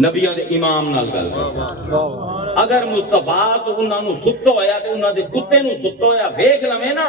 ਨਬੀਆਂ ਦੇ ਇਮਾਮ ਨਾਲ ਗੱਲ ਕਰਦਾ ਅਗਰ ਮੁਸਤਫਾ ਤੋਂ ਉਹਨਾਂ ਨੂੰ ਸੁੱਤਾ ਹੋਇਆ ਤੇ ਉਹਨਾਂ ਦੇ ਕੁੱਤੇ ਨੂੰ ਸੁੱਤਾ ਹੋਇਆ ਵੇਖ ਲਵੇਂ ਨਾ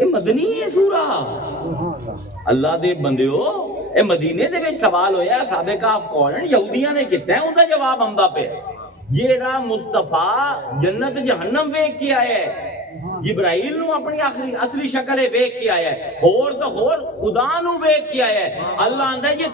ਇਹ ਮਦਨੀ ਹੈ ਸੂਰਾ ਅੱਲਾਹ ਦੇ ਬੰਦਿਓ ਇਹ ਮਦੀਨੇ ਦੇ ਵਿੱਚ ਸਵਾਲ ਹੋਇਆ ਸਾਬੇ ਕਾਫ ਕੌਣ ਯਹੂਦੀਆਂ ਨੇ ਕੀਤਾ ਉਹਦਾ ਜਵਾਬ ਆਉਂਦਾ ਪਿਆ ਜਿਹੜਾ ਮੁਸਤਫਾ ਜੰਨਤ ਜਹੰਨਮ ਵੇਖ ਕੇ ਆਇਆ ਹੈ ਜਿਬਰਾਈਲ ਨੂੰ ਆਪਣੀ ਆਖਰੀ ਅਸਲੀ ਸ਼ਕਲ ਵੇਖ ਕੇ ਆਇਆ ਹੈ ਹੋਰ ਤਾਂ ਹੋਰ ਖੁਦਾ ਨੂੰ ਵੇਖ ਕੇ ਆਇਆ ਹੈ ਅੱਲਾਹ ਆਂਦਾ ਜੇ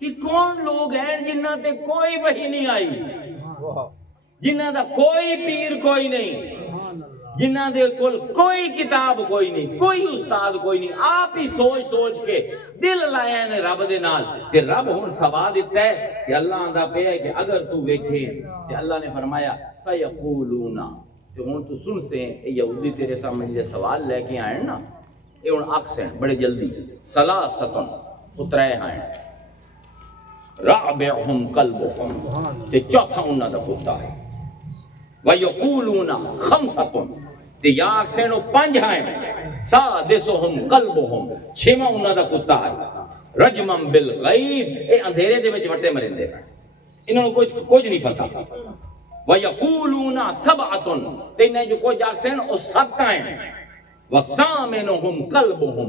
ਕਿ ਕੌਣ ਲੋਕ ਹਨ ਜਿਨ੍ਹਾਂ ਤੇ ਕੋਈ ਵਹੀ ਨਹੀਂ ਆਈ ਜਿਨ੍ਹਾਂ ਦਾ ਕੋਈ ਪੀਰ ਕੋਈ ਨਹੀਂ ਜਿਨ੍ਹਾਂ ਦੇ ਕੋਲ ਕੋਈ ਕਿਤਾਬ ਕੋਈ ਨਹੀਂ ਕੋਈ ਉਸਤਾਦ ਕੋਈ ਨਹੀਂ ਆਪ ਹੀ ਸੋਚ ਸੋਚ ਕੇ ਦਿਲ ਲਾਇਆ ਨੇ ਰੱਬ ਦੇ ਨਾਲ ਤੇ ਰੱਬ ਹੁਣ ਸਵਾ ਦਿੱਤਾ ਹੈ ਕਿ ਅੱਲਾਹ ਆਂਦਾ ਪਿਆ ਹੈ ਕਿ ਅਗਰ ਤੂੰ ਵੇਖੇ ਤੇ ਅੱਲਾਹ ਨੇ ਫਰਮਾਇਆ ਸਯਕੂਲੂਨਾ ਤੇ ਹੁਣ ਤੂੰ ਸੁਣ ਸੇ ਇਹ ਯਹੂਦੀ ਤੇਰੇ ਸਾਹਮਣੇ ਜਿਹੜੇ ਸਵਾਲ ਲੈ ਕੇ ਆਏ ਨਾ ਇਹ ਹੁਣ ਅਕਸਰ ਬੜੇ ਜਲਦੀ ਸਲਾਸਤਨ ਉਤਰੇ ਹਨ ਰਾਬਿਹum ਕਲਬੁਹum ਤੇ ਚੌਥਾ ਉਹਨਾਂ ਦਾ ਕੁੱਤਾ ਹੈ وَيَقُولُونَ خَمْسَةٌ ਤੇ ਯਾ ਅਕਸਰ ਨੂੰ ਪੰਜ ਹਨ ਸਾਦਿਸੁਹum ਕਲਬੁਹum ਛੇਵਾਂ ਉਹਨਾਂ ਦਾ ਕੁੱਤਾ ਹੈ ਰਜਮਮ ਬਿਲ ਗੈਬ ਇਹ ਅੰਧੇਰੇ ਦੇ ਵਿੱਚ ਵੱਟੇ ਮਰਿੰਦੇ ਹਨ ਇਹਨਾਂ ਨੂੰ ਕੁਝ ਨਹੀਂ ਪਤਾ وَيَقُولُونَ سَبْعَةٌ ਤੇ ਇਹਨਾਂ ਜੋ ਕੁਝ ਅਕਸਰ ਉਹ ਸੱਤ ਹਨ وَثَامِنُهُمْ كَلْبُهُمْ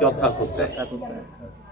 ਚੌਥਾ ਕੁੱਤਾ ਹੈ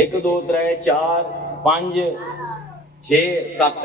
1 2 3 4 5 6 7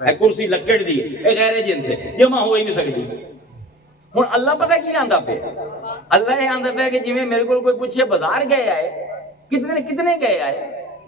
ਇਹ ਕੁਰਸੀ ਲੱਕੜ ਦੀ ਹੈ, ਇਹ ਗੈਰ ਜਿੰਸ ਹੈ, ਜਮਾ ਹੋ ਹੀ ਨਹੀਂ ਸਕਦੀ। ਹੁਣ ਅੱਲਾ ਪਤਾ ਕੀ ਆਂਦਾ ਪਿਆ, ਅੱਲਾ ਇਹ ਆਂਦਾ ਪਿਆ ਕਿ ਜਿਵੇਂ ਮੇਰੇ ਕੋਲ ਕੋਈ ਪੁੱਛੇ ਬਾਜ਼ਾਰ ਗਏ ਆਏ, ਕਿਤਨੇ ਗਏ ਆਏ,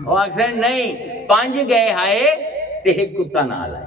ਉਹ ਅਕਸਰ ਨਹੀਂ 5 ਗਏ ਹਾਏ ਤੇ ਇੱਕ ਕੁੱਤਾ ਨਾਲ ਆਏ।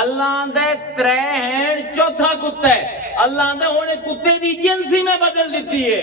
ਅੱਲਾ ਆਂਦਾ 3 ਹੈਣ ਚੌਥਾ ਕੁੱਤਾ ਹੈ। ਅੱਲਾ ਆਂਦਾ ਹੁਣ ਇਹ ਕੁੱਤੇ ਦੀ ਜਿੰਸ ਹੀ ਮੈਂ ਬਦਲ ਦਿੱਤੀ ਹੈ।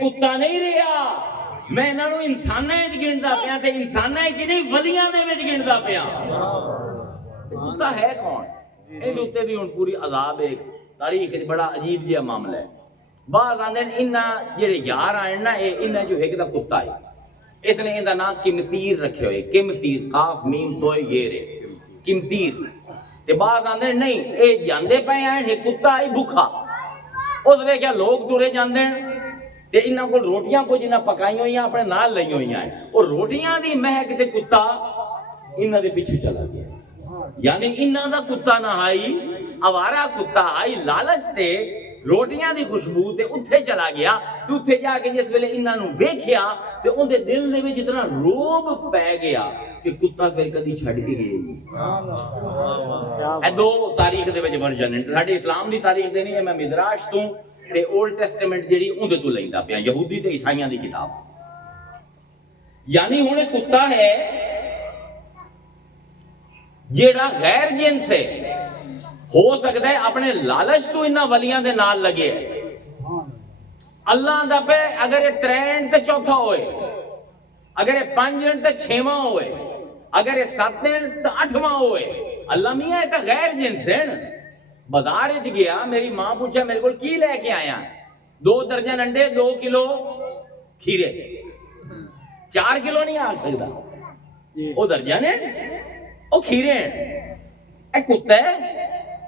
ਕੁੱਤਾ ਨਹੀਂ ਰਿਹਾ, ਮੈਂ ਇਹਨਾਂ ਨੂੰ ਇਨਸਾਨਾਂ 'ਚ ਗਿਣਦਾ ਪਿਆ ਤੇ ਇਨਸਾਨਾਂ 'ਚ ਨਹੀਂ ਵਲੀਆਂ ਦੇ ਵਿੱਚ ਗਿਣਦਾ ਪਿਆ। ਕੁੱਤਾ ਹੈ ਕੌਣ? ਇਹਦੇ ਉੱਤੇ ਵੀ ਹੁਣ ਪੂਰੀ ਅਜ਼ਾਬ ਹੈ, ਤਾਰੀਖ 'ਚ ਬੜਾ ਅਜੀਬ ਜਿਹਾ ਮਾਮਲਾ ਹੈ। ਬਾਜ਼ ਆਂਦੇ ਨੇ ਇਹਨਾਂ ਜਿਹੜੇ ਯਾਰ ਆਏ ਨਾ, ਇਹ ਇਹਨਾਂ 'ਚੋਂ ਇੱਕ ਦਾ ਕੁੱਤਾ ਹੈ, ਇਸਨੇ ਇਹਦਾ ਨਾਮ ਕਿਮਤੀਰ ਰੱਖਿਆ ਹੋਇਆ, ਕਿਮਤੀਰ, ਕਾਫ ਮੀਮ ਤੋਏ ਗੇਰੇ, ਕਿਮਤੀਰ। ਤੇ ਬਾਜ਼ ਆਂਦੇ ਨਹੀਂ ਇਹ ਜਾਂਦੇ ਪਏ ਆ, ਇਹ ਕੁੱਤਾ ਹੈ ਭੁੱਖਾ। ਉਸ ਵੇਖਿਆ ਲੋਕ ਤੁਰੇ ਜਾਂਦੇ ਨੇ ਤੇ ਇਹਨਾਂ ਕੋਲ ਰੋਟੀਆਂ ਕੁਝ ਇਹਨਾਂ ਪਕਾਈਆਂ ਹੋਈਆਂ ਆਪਣੇ ਨਾਲ ਲਈਆਂ ਹੋਈਆਂ, ਉਹ ਰੋਟੀਆਂ ਦੀ ਮਹਿਕ ਤੇ ਕੁੱਤਾ ਇਹਨਾਂ ਦੇ ਪਿੱਛੇ ਚਲਾ ਗਿਆ। ਯਾਨੀ ਇਹਨਾਂ ਦਾ ਕੁੱਤਾ ਨਾ ਆਈ, ਅਵਾਰਾ ਕੁੱਤਾ ਆਈ ਲਾਲਚ ਤੇ ਰੋਟੀਆਂ ਦੀ ਖੁਸ਼ਬੂ ਤੇ ਉੱਥੇ ਚਲਾ ਗਿਆ। ਤੇ ਉੱਥੇ ਜਾ ਕੇ ਜਿਸ ਵੇਲੇ ਇਹਨਾਂ ਨੂੰ ਵੇਖਿਆ ਤੇ ਉਹਦੇ ਦਿਲ ਦੇ ਵਿੱਚ ਇਤਨਾ ਰੋਬ ਪੈ ਗਿਆ ਕਿ ਕੁੱਤਾ ਫਿਰ ਕਦੀ ਛੱਡ ਕੇ ਗਿਆ ਨਹੀਂ। ਇਹ ਦੋ ਤਾਰੀਖ ਦੇ ਵਿੱਚ ਵਰਜਨ ਨੇ, ਸਾਡੇ ਇਸਲਾਮ ਦੀ ਤਾਰੀਖ ਦੇ ਨਹੀਂ, ਇਹ ਮੈਂ ਮਿਦਰਾਸ਼ ਤੋਂ ਤੇ 올ਡ ਟੈਸਟਾਮੈਂਟ ਜਿਹੜੀ ਉਹਦੇ ਤੋਂ ਲੈਂਦਾ ਪਿਆ, ਯਹੂਦੀ ਤੇ ਈਸਾਈਆਂ ਦੀ ਕਿਤਾਬ। ਯਾਨੀ ਹੁਣ ਇਹ ਕੁੱਤਾ ਹੈ ਜਿਹੜਾ ਗੈਰ ਜਿੰਸ ਹੈ, ਹੋ ਸਕਦਾ ਹੈ ਆਪਣੇ ਲਾਲਚ ਤੋਂ ਇਹਨਾਂ ਵਲੀਆਂ ਦੇ ਨਾਲ ਲੱਗੇ ਹੈ। ਅੱਲਾਹ ਦਾ ਪੇ ਅਗਰ ਇਹ 3 ਤੇ ਚੌਥਾ ਹੋਏ, ਅਗਰ ਇਹ 5 ਤੇ 6ਵਾਂ ਹੋਏ, ਅਗਰ ਇਹ 7 ਤੇ 8ਵਾਂ ਹੋਏ, ਅੱਲਾਹ ਮੀਆਂ ਇਹ ਤਾਂ ਗੈਰ ਜਿੰਸ ਹੈ। ਬਾਜ਼ਾਰ ਵਿੱਚ ਗਿਆ, ਮੇਰੀ ਮਾਂ ਪੁੱਛਿਆ ਮੇਰੇ ਕੋਲ ਕੀ ਲੈ ਕੇ ਆਇਆ, 2 ਦਰਜਨ ਅੰਡੇ, 2 ਕਿਲੋ ਖੀਰੇ, 4 ਕਿਲੋ ਨਹੀਂ ਆ ਸਕਦਾ, ਉਹ ਦਰਜਨ ਹੈ, ਉਹ ਖੀਰੇ ਹੈ। ਇਹ ਕੁੱਤਾ ਹੈ,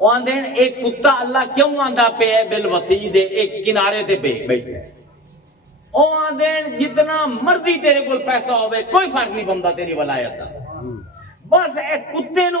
ਉਹ ਆਂਦੇ ਨੇ ਇਹ ਕੁੱਤਾ ਅੱਲਾ ਕਿਉਂ ਆਂਦਾ ਪਿਆ ਬਿਲ ਵਸੀ ਦੇ ਇੱਕ ਕਿਨਾਰੇ ਤੇ ਬੈਠਾ। ਉਹ ਆਂਦੇ ਨੇ ਜਿੰਨਾ ਮਰਜ਼ੀ ਤੇਰੇ ਕੋਲ ਪੈਸਾ ਹੋਵੇ ਕੋਈ ਫਰਕ ਨਹੀਂ ਪੈਂਦਾ ਤੇਰੀ ਵਲਾਇਤ ਦਾ, ਬਸ ਇਹ ਕੁੱਤੇ ਨੂੰ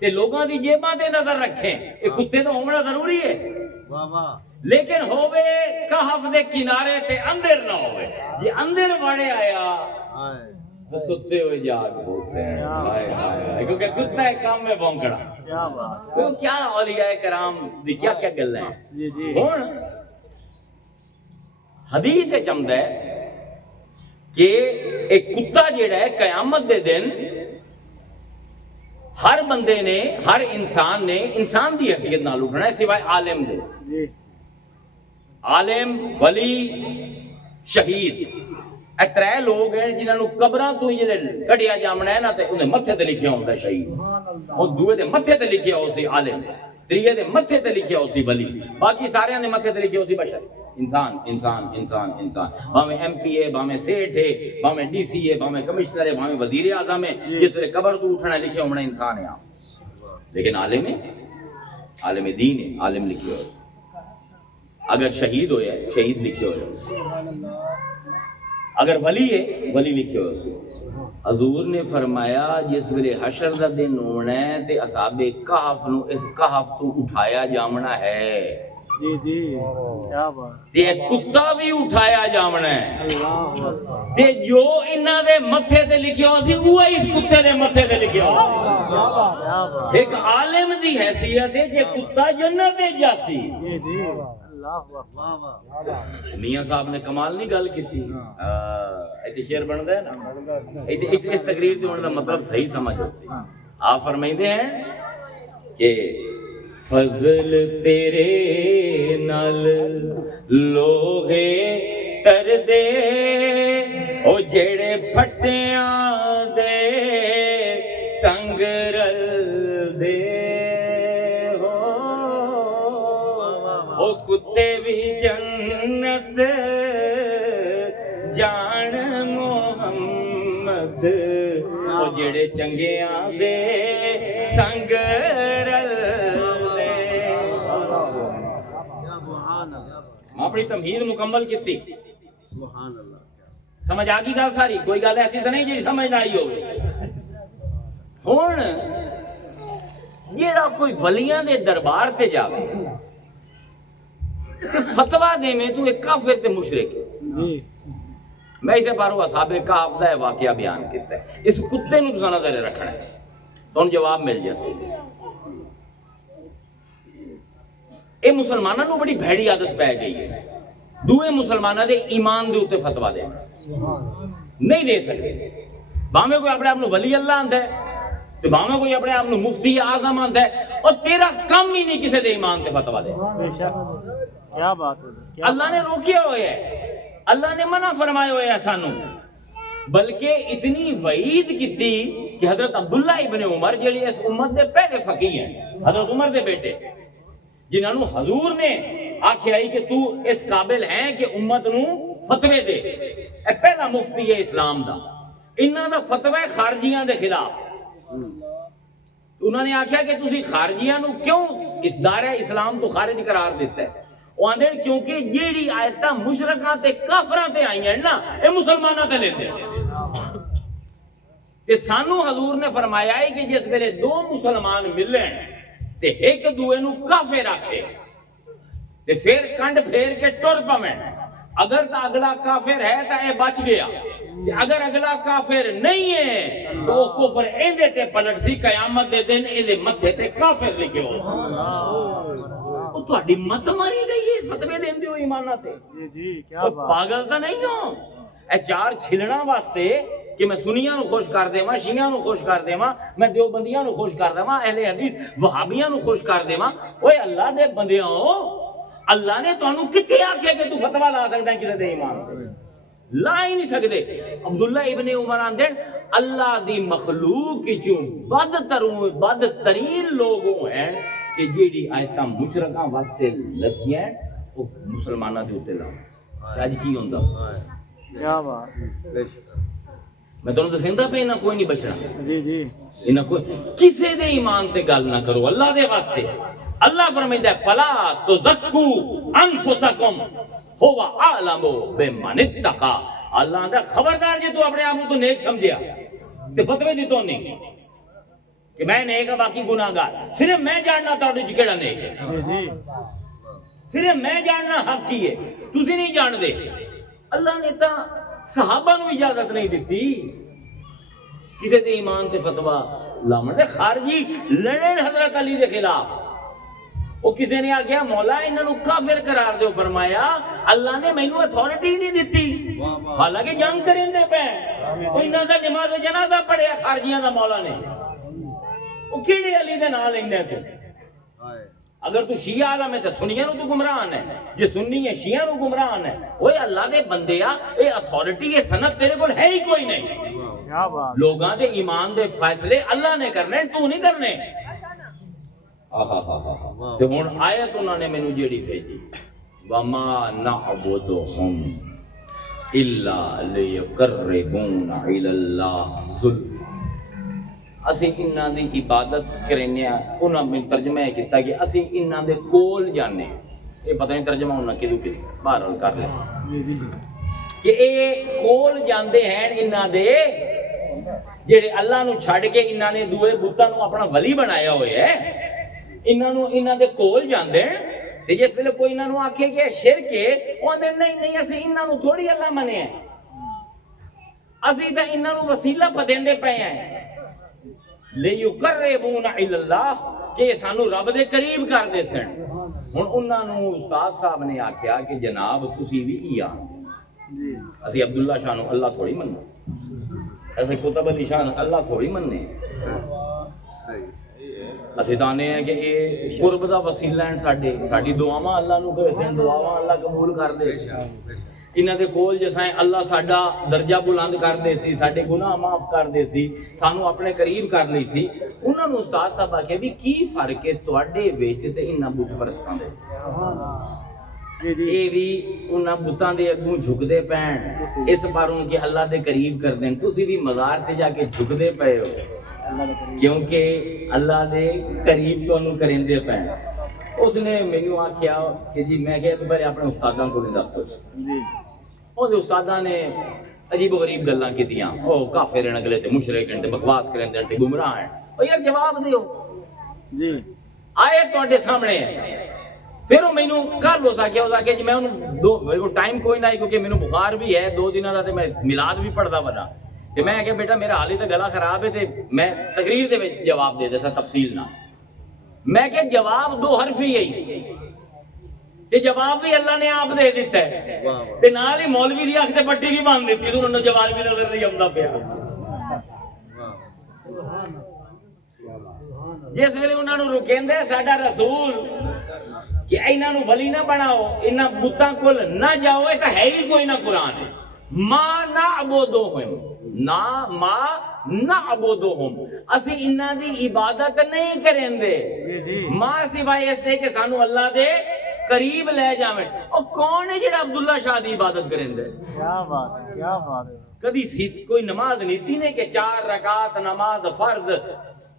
تے لوگاں دی جیباں تے نظر رکھیں، یہ کتے تو ہونا ضروری ہے، واہ واہ لیکن ہوے کہف دے کنارے تے اندر نہ ہوئے، یہ اندر وڑے آیا ہائے تو ستے ہوئے جاگ بولتے ہیں ہائے ہائے، کیونکہ کتا ہے کام میں بھونکڑا، کیا بات وہ کیا اولیاء کرام دی کیا کیا گل ہیں۔ جی جی ہن حدیث چمدا ہے کہ ایک کتا جیڑا ہے قیامت دے دن ہر بندے نے، ہر انسان نے انسان دی حیثیت نال اٹھنا ہے سوائے عالم دے، جی عالم، ولی، شہید، اے ترے لوگ ہیں جنہاں نو قبراں تو ہی کڈیا جامنا ہے نا تے انہیں متھے تے لکھیا ہوندا ہے شہید، اور دوے دے متھے تے لکھیا ہوسی عالم، تریے دے متھے تے لکھیا ہوسی ولی، باقی سارے دے متھے تے لکھیا ہوسی بشر، انسان انسان انسان انسان، بھاویں ایم پی ہے، بھاویں سیٹھ ہے، بھاویں ڈی سی ہے، بھاویں کمشنر ہے، بھاویں وزیر اعظم ہے، جس ویلے قبر تو اٹھنا لکھیا ہونا انسان ہے آپ، لیکن عالم ہے، عالم دین ہے، عالم لکھیا ہوئے، اگر شہید ہویا ہے شہید لکھے ہوئے، اگر ولی ہے ولی لکھے ہوئے۔ حضور نے فرمایا جس ویلے حشر دا دن ہونا ہے تے اصحاب کہف نو اس کہف تو اٹھایا جامنا ہے، جی جی کیا بات تے کتا بھی اٹھایا جامنا ہے، اللہ اکبر تے جو انہاں دے متھے تے لکھیا ہو سی اوہی اس کتے دے متھے تے لکھیا ہو سی۔ کیا بات ایک عالم دی حیثیت ہے جے کتا جنت تے جاسی۔ جی جی اللہ اکبر واہ واہ میاں صاحب نے کمال نہیں گل کیتی، ایتھے شعر بندا ہے نا، ایتھے اس تقریر تے ہونے دا مطلب صحیح سمجھ ہوسی۔ آپ فرمائندے ہیں کہ فضل تیرے نال لوہے تر دے او جڑے پھٹیاں دے سنگ رل دے ہو، او کتے بھی جنت جان محمد او جڑے چنگیاں دے سنگ رل دے۔ سبحان اللہ میں اپنی تمہید مکمل کیتی، سبحان اللہ سمجھ آ گئی گل ساری، کوئی گل ایسی تو نہیں جی سمجھ نہ آئی ہوگی۔ ہن جیڑا کوئی ولیاں دے دربار تے جاوے تے فتویٰ دے میں تو ایک کافر تے مشرک ہے، جی میں اسے پارو اصحاب کہف دا واقعہ بیان کیتا ہے، اس کتے نو تساں نظر رکھنا ہے تو ان جواب مل جاتا۔ اے مسلمانوں نو بڑی بھیڑی عادت پہ گئی ہے، دوے مسلمانوں دے ایمان دے اوتے فتویٰ دینا نہیں دے سکتے، باویں کوئی اپنے آپ نو ولی اللہ آندا ہے تے باویں کوئی اپنے آپ نو مفتی اعظم آندا ہے، اور تیرا کم ہی نہیں کسے دے ایمان تے فتویٰ دینا۔ بے شک کیا بات ہے کیا اللہ نے روکیا ہوئے ہے، اللہ نے منع فرمائے ہوئے ہے سانو، بلکہ اتنی وعید کیتی کہ حضرت عبداللہ ابن عمر جیڑی اس امت دے پہلے فقیہ ہیں، حضرت عمر دے بیٹے، جنہاں نو حضور نے آکھیا ہی کہ تو اس قابل ہیں کہ امت نو فتوے دے، اے پہلا مفتی ہے اسلام دا، انہاں دا فتوی خارجیاں دے خلاف، انہوں نے آکھیا کہ تسی خارجیاں نو کیوں اس دائرہ اسلام تو خارج قرار دیتا ہے؟ وہ آندے کیونکہ جیڑی آیتاں مشرکاں تے کافراں تے آئی ہیں نا اے مسلماناں تے لیندے ہیں، تے سانو حضور نے فرمایا ہے کہ جس ویلے دو مسلمان ملن تے ایک دوے نو کافر آکھے تے پھر کنڈ پھیر کے ٹر پویں، اگر تا اگلا کافر ہے تا اے بچ گیا، تے اگر اگلا کافر نہیں ہے تو وہ کفر ایندے تے پلٹ سی، قیامت دے دن ایندے متھے تے کافر لکھے ہو۔ وہ تہاڈی مت ماری گئی ہے فتوی دیندے ہو ایماناں تے، جی جی کیا کوئی بات پاگل تو نہیں ہو؟ اے چار چھلنا واسطے کہ میں سنیاں نو خوش کر دیواں، شیعیاں نو خوش کر دیواں، میں دیوبندیاں نو خوش کر دیواں، اہل حدیث وہابیاں نو خوش کر دیواں، اوے اللہ دے بندیاں اللہ نے تانوں کتھے آکھیا کہ تو فتویٰ لا سکدا ہے کسے دے ایمان تے؟ لا ہی نہیں سکدے۔ عبداللہ ابن عمر آندے اللہ دی مخلوق چوں بدترین لوگوں ہیں کہ جیڑی آیتاں مشرکاں واسطے لکھیاں ہیں وہ مسلماناں دے اوتے لاؤ، اج کی ہوندا؟ کیا بات میں تانوں دسیندا پیا انہاں کوئی نہیں بچنا، جی جی انہاں کوئی کسے دے ایمان تے گل نہ کرو اللہ دے واسطے۔ اللہ فرمائندا ہے فلا تزکو انفسکم هو اعلم بمن اتقى، اللہ آندا خبردار جے تو اپنے آپ کو تو نیک سمجھیا تے فتوی دی تو نہیں، کہ میں نیک ہاں باقی گناہگار، صرف میں جاننا تہاڈے وچ کیڑا نیک ہے، صرف میں جاننا حق کی ہے، تسی نہیں جان دے۔ اللہ نے تا صحابہ نو اجازت نہیں دیتی کسی دے ایمان تے فتویٰ لاون دے، خارجی لڑن حضرت علی دے خلاف، وہ کسی نے آگیا مولا انہاں نو کافر قرار دیو، فرمایا اللہ نے مینوں اتھارٹی نہیں دیتی، حالانکہ جنگ کریں دے پے، وہ انہاں دا نماز جنازہ پڑھیا خارجیاں دا مولا نے، وہ کیڑے علی دے نال لیندے تو؟ اگر تو شیعہ عالم ہے تو سنیاں نو تو گمراہن ہے، جو سنی ہے شیعہ نو گمراہن ہے۔ وہ اللہ دے بندیا، اے اتھارٹی یہ سند تیرے کول ہے ہی کوئی نہیں، لوگاں دے ایمان دے فیصلے اللہ نے کرنے، تو نہیں کرنے۔ تو ہن آیت انہوں نے مینوں جیڑی بھیجی، وما نعبدہم الا لیقربونا الی اللہ زلفی، اسی انہاں دی عبادت کرنے ہیں، انہاں میں ترجمہ ہے کیتا کہ اسی انہاں دے کول جانے، یہ پتہ نہیں ترجمہ انہاں کدو کی بہرحال کر لے کہ اے کول جاندے ہیں انہاں دے جڑے اللہ نو چھڈ کے انہاں نے دوے بتاں نو اپنا ولی بنایا ہویا ہے، انہاں دے کول جاندے ہیں، تے جس ویلے کوئی انہاں نو آکھے کہ شرک ہے، وہ آندے نہیں نہیں اسی انہاں نو تھوڑی اللہ منے ہیں، اسی تے انہاں نو وسیلہ پدیندے پئے ہیں، لیقربونا الی اللہ، کہ سانو رب دے قریب کر دے سن۔ ہن انہاں نو استاد صاحب نے آکھیا کہ جناب تسی بھی کیا، اسی عبداللہ شاہ نو اللہ تھوڑی مننے، ایسے کتب علی شاہ اللہ تھوڑی مننے، اسی دانے ہیں کہ یہ قرب دا وسیلہ ہیں، ساڈی دعاواں اللہ نو کہے سن، دعاواں اللہ قبول کر دے سی، انہاں دے کول جسائیں اللہ ساڈا درجہ بلند کر دے سی، ساڈے گناہ معاف کر دے سی، سانو اپنے قریب کر لئی سی۔ انہاں نو استاد صاحب آکھے بھی کی فرق ہے تواڈے وچ تے انہاں بت پرستاں دے، اے بھی انہاں بتاں دے اگوں جھکدے پین اس باروں کہ اللہ دے قریب کر دین، تسی بھی مزار تے جا کے جھکدے پئے ہو کیونکہ اللہ دے قریب تانوں کریندے پین۔ اس نے مینوں آکھیا کہ جی میں کہ تو پہلے اپنے استاداں کو نہیں دس وہ استاداں نے عجیب و غریب گلاں کیتیاں، او کافر ہیں اگلے تے مشرک ہیں تے بکواس کرندے تے گمراہ ہیں، او یار جواب دیو جی آئے تواڈے سامنے ہے۔ پھر وہ مینوں کل ہو سکے جی میں انہوں دو میرے کو ٹائم کوئی نہ کیونکہ مینوں بخار بھی ہے 2 دنوں دا تے میں میلاد بھی پڑھدا بنا تے میں کہ بیٹا میرا حال ہی تے گلا خراب ہے تے میں تقریر دے وچ جواب دے دیتا تفصیل نہ، میں کہ جواب 2 حرفی ہے تے جواب بھی اللہ نے آپ دے دیتا ہے تے نال ہی مولوی دی اکھ تے پٹی بھی باندھ دیتی تے انہوں نے جواب بھی نظر نہیں آਉਂدا پیا۔ جس ویلے انہاں نوں رکیندے ساڈا رسول کہ انہاں نوں ولی نہ بناؤ، انہاں بتاں کول نہ جاؤ، اے تے ہے ہی کوئی نہ قرآن ہے، ما نعبدہم نا ما نعبدہم، اسی انہاں دی عبادت نہیں کریندے، ماں سوائے اس دے کہ سانو اللہ دے قریب لے جاویں۔ او کون ہے جڑا عبداللہ شاہ دی عبادت کریندے؟ کیا بات ہے، کیا بات ہے۔ کدی کوئی نماز نیتی نے کہ 4 رکعت نماز فرض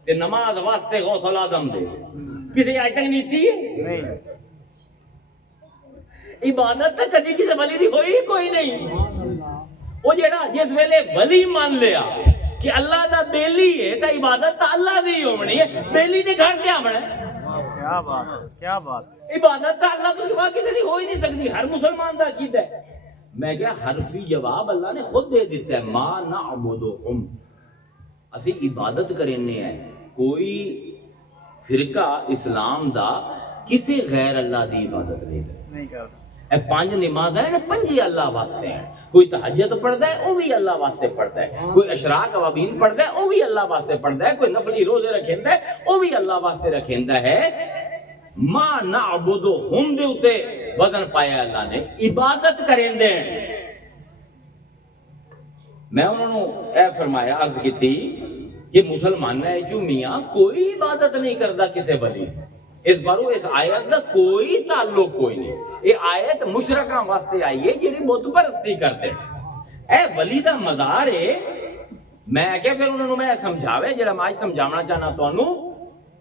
تے نماز واسطے غوث الاعظم دے، کسی آج تک نیتی ہے نہیں، عبادت تک کدی کسی ولی دی ہوئی کوئی نہیں۔ وہ جڑا جس ویلے ولی مان لیا کہ اللہ دا بیلی ہے تا عبادت تا اللہ دی ہونی ہے، بیلی دے گھر کیا بنا ہے؟ کیا بات ہے، کیا بات، عبادت تا اللہ تو سوا کسی دی ہو ہی نہیں سکتی، ہر مسلمان دا عقیدہ ہے۔ میں کیا حرفی جواب اللہ نے خود دے دیتا ہے، ما نعبدہم، اسی عبادت کرنے ہیں، کوئی فرقہ اسلام دا کسی غیر اللہ دی عبادت نہیں کرتا۔ اے 5 نماز ہیں 5 اللہ واسطے ہیں، کوئی تہجد پڑھتا ہے وہ بھی اللہ واسطے پڑھتا ہے، کوئی اشراق اوابین پڑھتا ہے وہ بھی اللہ واسطے پڑھتا ہے، کوئی نفلی روزے رکھیندا ہے وہ بھی اللہ واسطے رکھیندا ہے۔ ما نعبدہم دے اتے وزن پایا اللہ نے، عبادت کریندے ہیں۔ میں انہوں نے اے فرمایا عرض کیتی کہ مسلمان ہے جو میاں کوئی عبادت نہیں کرتا کسی ولی، اس بارو اس آیت دا کوئی تعلق کوئی نہیں، یہ آیت مشرکاں واسطے آئی ہے جڑی بت پرستی کرتے ہیں۔ اے ولی دا مزار ہے، میں کہ پھر انہوں نے میں سمجھاوے جڑا میں آج سمجھاونا چاہنا تانوں،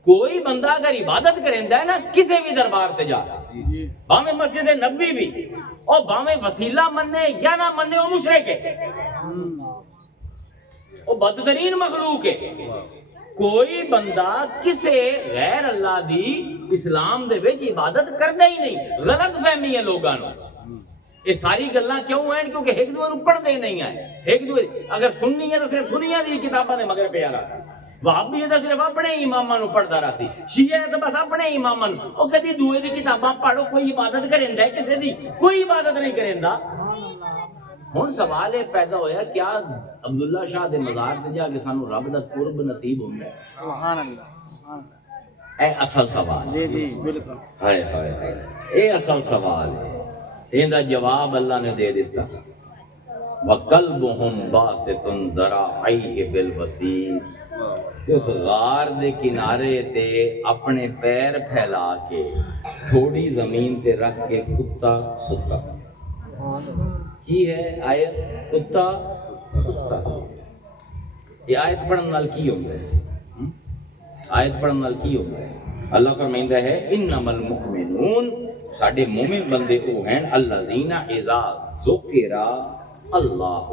کوئی بندہ اگر عبادت کریندا ہے نا کسی بھی دربار تے جا باویں مسجد نبوی بھی اور باویں وسیلہ مننے یا نہ مننے وہ مشرک ہے، وہ بدترین مخلوق ہے۔ کوئی بندہ کسے غیر اللہ دی اسلام دے وچ عبادت کردا ہی نہیں. غلط فہمی ہے لوگاں نوں. یہ ساری گلاں کیوں ہیں؟ کیونکہ ایک دوسرے نوں پڑھتے نہیں ہیں. ایک دوسرے اگر سننی ہے تو صرف سنیاں دی کتاباں دے مگر پیا رہا سی. وہابی ہے تو صرف اپنے اماماں نوں پڑھدا رہا سی. شیعہ ہے تو بس اپنے اماماں نوں. او کدی دوئے دی کتاباں پڑھو کوئی عبادت کریندا ہے کسے دی؟ کوئی عبادت نہیں کریندا. ہن سوال یہ پیدا ہویا کیا عبداللہ شاہ دے مزار تے جا کے سانو رب دا قرب نصیب ہوندا ہے؟ سبحان اللہ. اے اصل سوال. جی جی بالکل. ہائے ہائے ہائے اے اصل سوال ہے. ایندا جواب اللہ نے دے دیتا. وَقَلْبُهُمْ بَاسِطٌ ذَرَاعَيْهِ بِالْوَسِيلِ. اس غار دے کنارے تے اپنے پیر پھیلا کے تھوڑی زمین تے رکھ کے کتا ستا. کی ہے آیت؟ کتا ستا. یہ آیت پڑھن نال کی ہوندا ہے؟ آیت پڑھن نال کی ہوندا ہے؟ اللہ فرمائندا ہے انما المؤمنون ساڈے مومن بندے وہ ہیں الذین اذا ذکر اللہ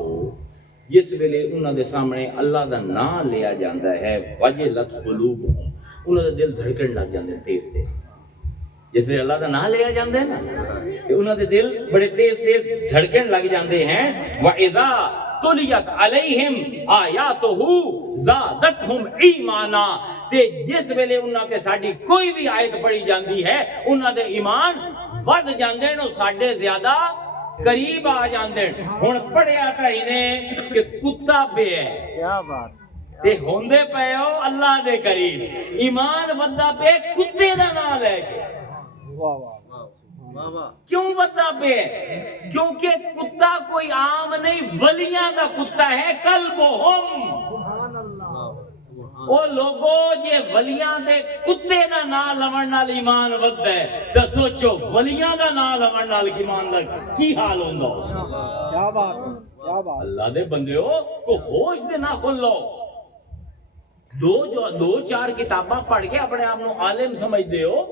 جس ویلے انہاں دے سامنے اللہ دا نام لیا جاندا ہے وجلت قلوبہم انہاں دے دل دھڑکن لگ جاندے تیز تیز. جس ویلے اللہ دا نام لیا جاندا ہے نا کہ انہاں دے دل بڑے تیز تیز دھڑکن لگ جاندے ہیں. وَإِذَا تُلِيَتْ عَلَيْهِمْ آیَاتُهُ زَادَتْهُمْ ایمانا. تے جس ویلے انہاں تے ساڈی کوئی بھی آیت پڑھی جاندی ہے انہاں دے ایمان ود جاندے نے, ساڈے زیادہ قریب آ جاندے. ہن پڑھیا تا ہی نے کہ کتا پہ ہے کیا بات. تے ہوندے پئے ہو اللہ دے قریب. ایمان ودا پہ کتے دا نام لے کے. واہ واہ. کیوں ودا پہ؟ کیونکہ کتا کوئی عام نہیں, ولیاں دا کتا ہے. قلبہم سبحان اللہ. او لوگو جے ولیاں دے کتے دا نام لون نال ایمان وددا ہے تے سوچو ولیاں دا نام لون نال ایمان دا کی حال ہوندا. کیا بات کیا بات. اللہ دے بندیو کو ہوش دے نہ کھولو. دو چار کتاباں پڑھ کے اپنے آپ نو عالم سمجھدے ہو.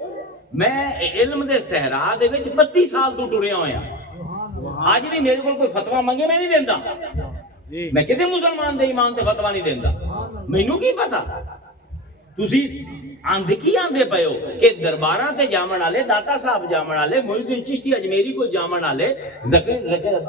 میں علم دے صحرا دے وچ 32 سال تو ٹریا ہویا. اج بھی میرے کول کوئی فتوی منگے میں نہیں دیندا. میں کسی مسلمان دے ایمان تے فتوی نہیں دیندا. مینوں کی پتا تسی آندے کی آندے پئے ہو کہ درباراں تے جامن والے داتا صاحب جامن والے محی الدین چشتی اجمیری کو جامن والے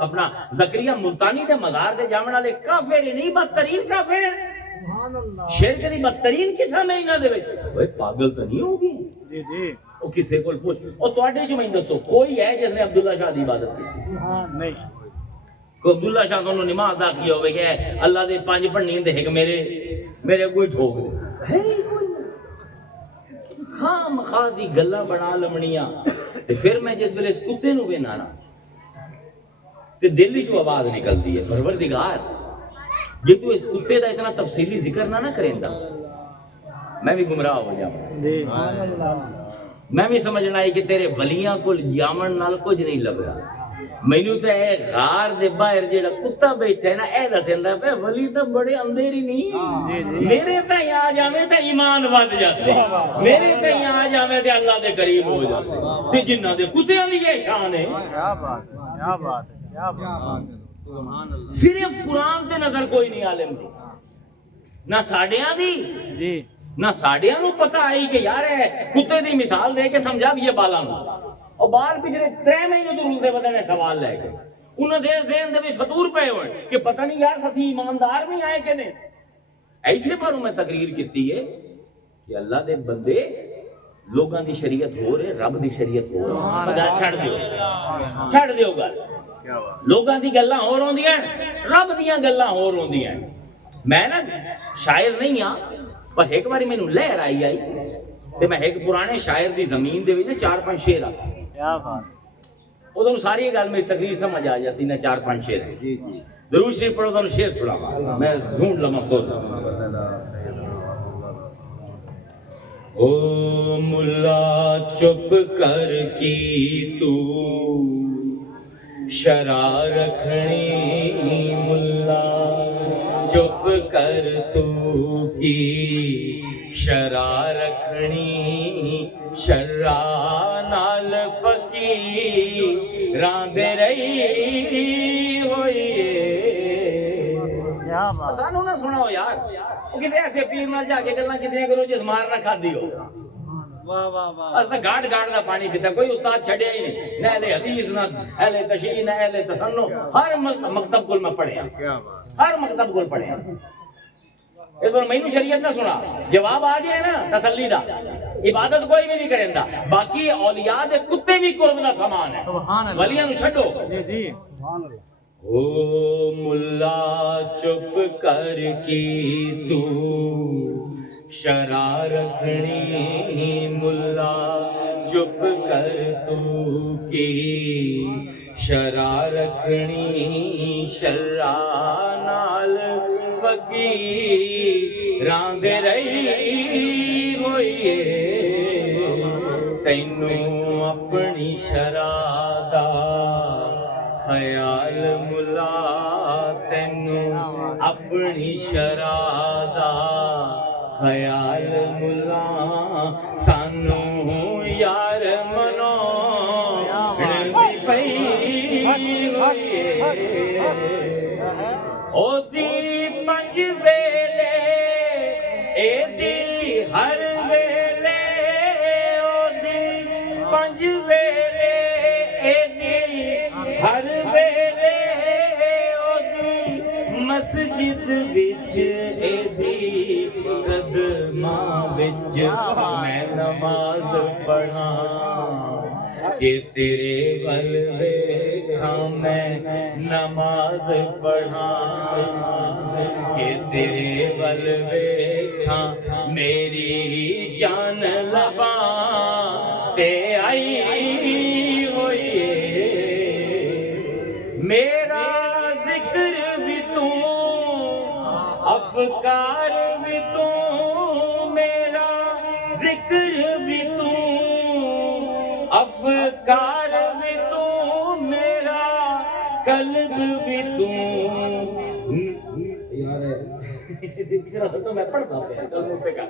اپنا زکریا ملتانی دے مزار دے جامن والے کافر نہیں, بدترین کافر ہیں. سبحان اللہ. شرک دی بدترین قسم ہے انہاں دے وچ. اوے پاگل تو نہیں ہوگی. جی جی. او کسے کول پوچھ او تواڈے جو میں دسو کوئی ہے جس نے عبداللہ شاہ دی عبادت کی؟ سبحان نہیں. کو عبداللہ شاہ کو نماز دا کیا ہوئے کہ اللہ دے 5 پڑھنی دے ایک میرے کوئی ٹھوک دے ہے کوئی خام خواہ دی گلاں بنا لمنیاں. تے پھر میں جس ویلے اس کتے نو وینا نا تے دل وچ آواز نکلدی ہے پروردگار جے تو اس کتے دا اتنا تفصیلی ذکر نہ کریندا میں بھی گمراہ ہو جاواں. جی سبحان اللہ. میں بھی سمجھنا ہے کہ تیرے ولیاں کول جامن نال کچھ نہیں لبدا. مینوں تے اے غار دے باہر جیڑا کتا بیٹھا ہے نا اے دسیندا پے ولی تے بڑے اندھیری نہیں. میرے تے آ جاویں تے ایمان ود جاتے. میرے تے آ جاویں تے اللہ دے قریب ہو جاتے. تے جنہاں دے کتیاں دی یہ شان ہے. کیا بات کیا بات کیا بات. سبحان اللہ. صرف قرآن تے نظر کوئی نہیں عالم دی نہ ساڈیاں دی جی. نہ ساڈیاں نوں پتہ آئی کہ یار ہے کتے دی مثال دے کے سمجھا بھی یہ بالا نوں. اور بال پچھلے 3 مہینے تو رلدے بدے نے سوال لے کے انہاں دے ذہن دے وچ فطور پے ہوئے کہ پتہ نہیں یار اسی ایماندار بھی آئے کہ نہیں. ایسے پر میں تقریر کیتی ہے کہ اللہ دے بندے لوگاں دی شریعت ہو رہے رب دی شریعت ہو رہی. گل چھڑ دیو گل. لوگاں دی گلاں ہور ہوندیاں رب دیاں گلاں ہور ہوندیاں. میں نا شاعر نہیں ہاں پر ایک باری مینوں لہر آئی تے میں ایک پرانے شاعر دی زمین دے وچ 4-5 شعر آکھے. کیا بات. ادھر ساری گل میری تقریر سمجھ آ جاتی نا 4-5 شعر. جی جی. درود شریف پڑھو تو شعر سناواں میں ڈھونڈ لواں سوچ. او ملا چپ کر کی تو شرع رکھنی ملا چپ کر تو کی شرع رکھنی شرع نال فقیراں دے رہی ہوئی. کیا بات. سانو نہ سناؤ یار کسی ایسے پیر نال جا کے گلاں کیتیاں کرو جس مار نہ کھادی ہو واہ واہ واہ اس دا گاڑ دا پانی پیتا کوئی استاد چھڑیا ہی نہیں نہ اہل حدیث نہ اہل تشریح نہ اہل تصنع ہر مکتب کول میں پڑھیا کیا بات ہر مکتب کول پڑھیا اس پر مینوں شریعت نہ سنا جواب آ جائے نا تسلی دا عبادت کوئی بھی نہیں کریندا باقی اولیاء دے کتے بھی قرب دا سامان ہے سبحان اللہ ولیاں نو چھڈو جی جی سبحان اللہ او ملا چپ کر کی تو شرع رکھنی ملا چپ کر تو کی شرع رکھنی شرع نال فقیراں دے رہی ہوئیے تینوں اپنی شرع دا خیال ملا تینوں اپنی شرع دا خیال ملا سانوں یار مناؤن دی پئی ہوئیے او دی پنج ویلے اے دی ہر ویلے او دی پنج ویلے اے دی ہر ویلے او دی مسجد وچ اے دی قدماں وچ میں نماز پڑھاں کہ تیرے ول ویکھاں میں نماز پڑھاں کہ تیرے ول ویکھاں میری جان لباں تے آئی ہوئی میرا ذکر بھی تو افکار بھی تو میرا ذکر بھی تو افکار بھی تو میرا قلب بھی تو یار میں پڑھتا پیا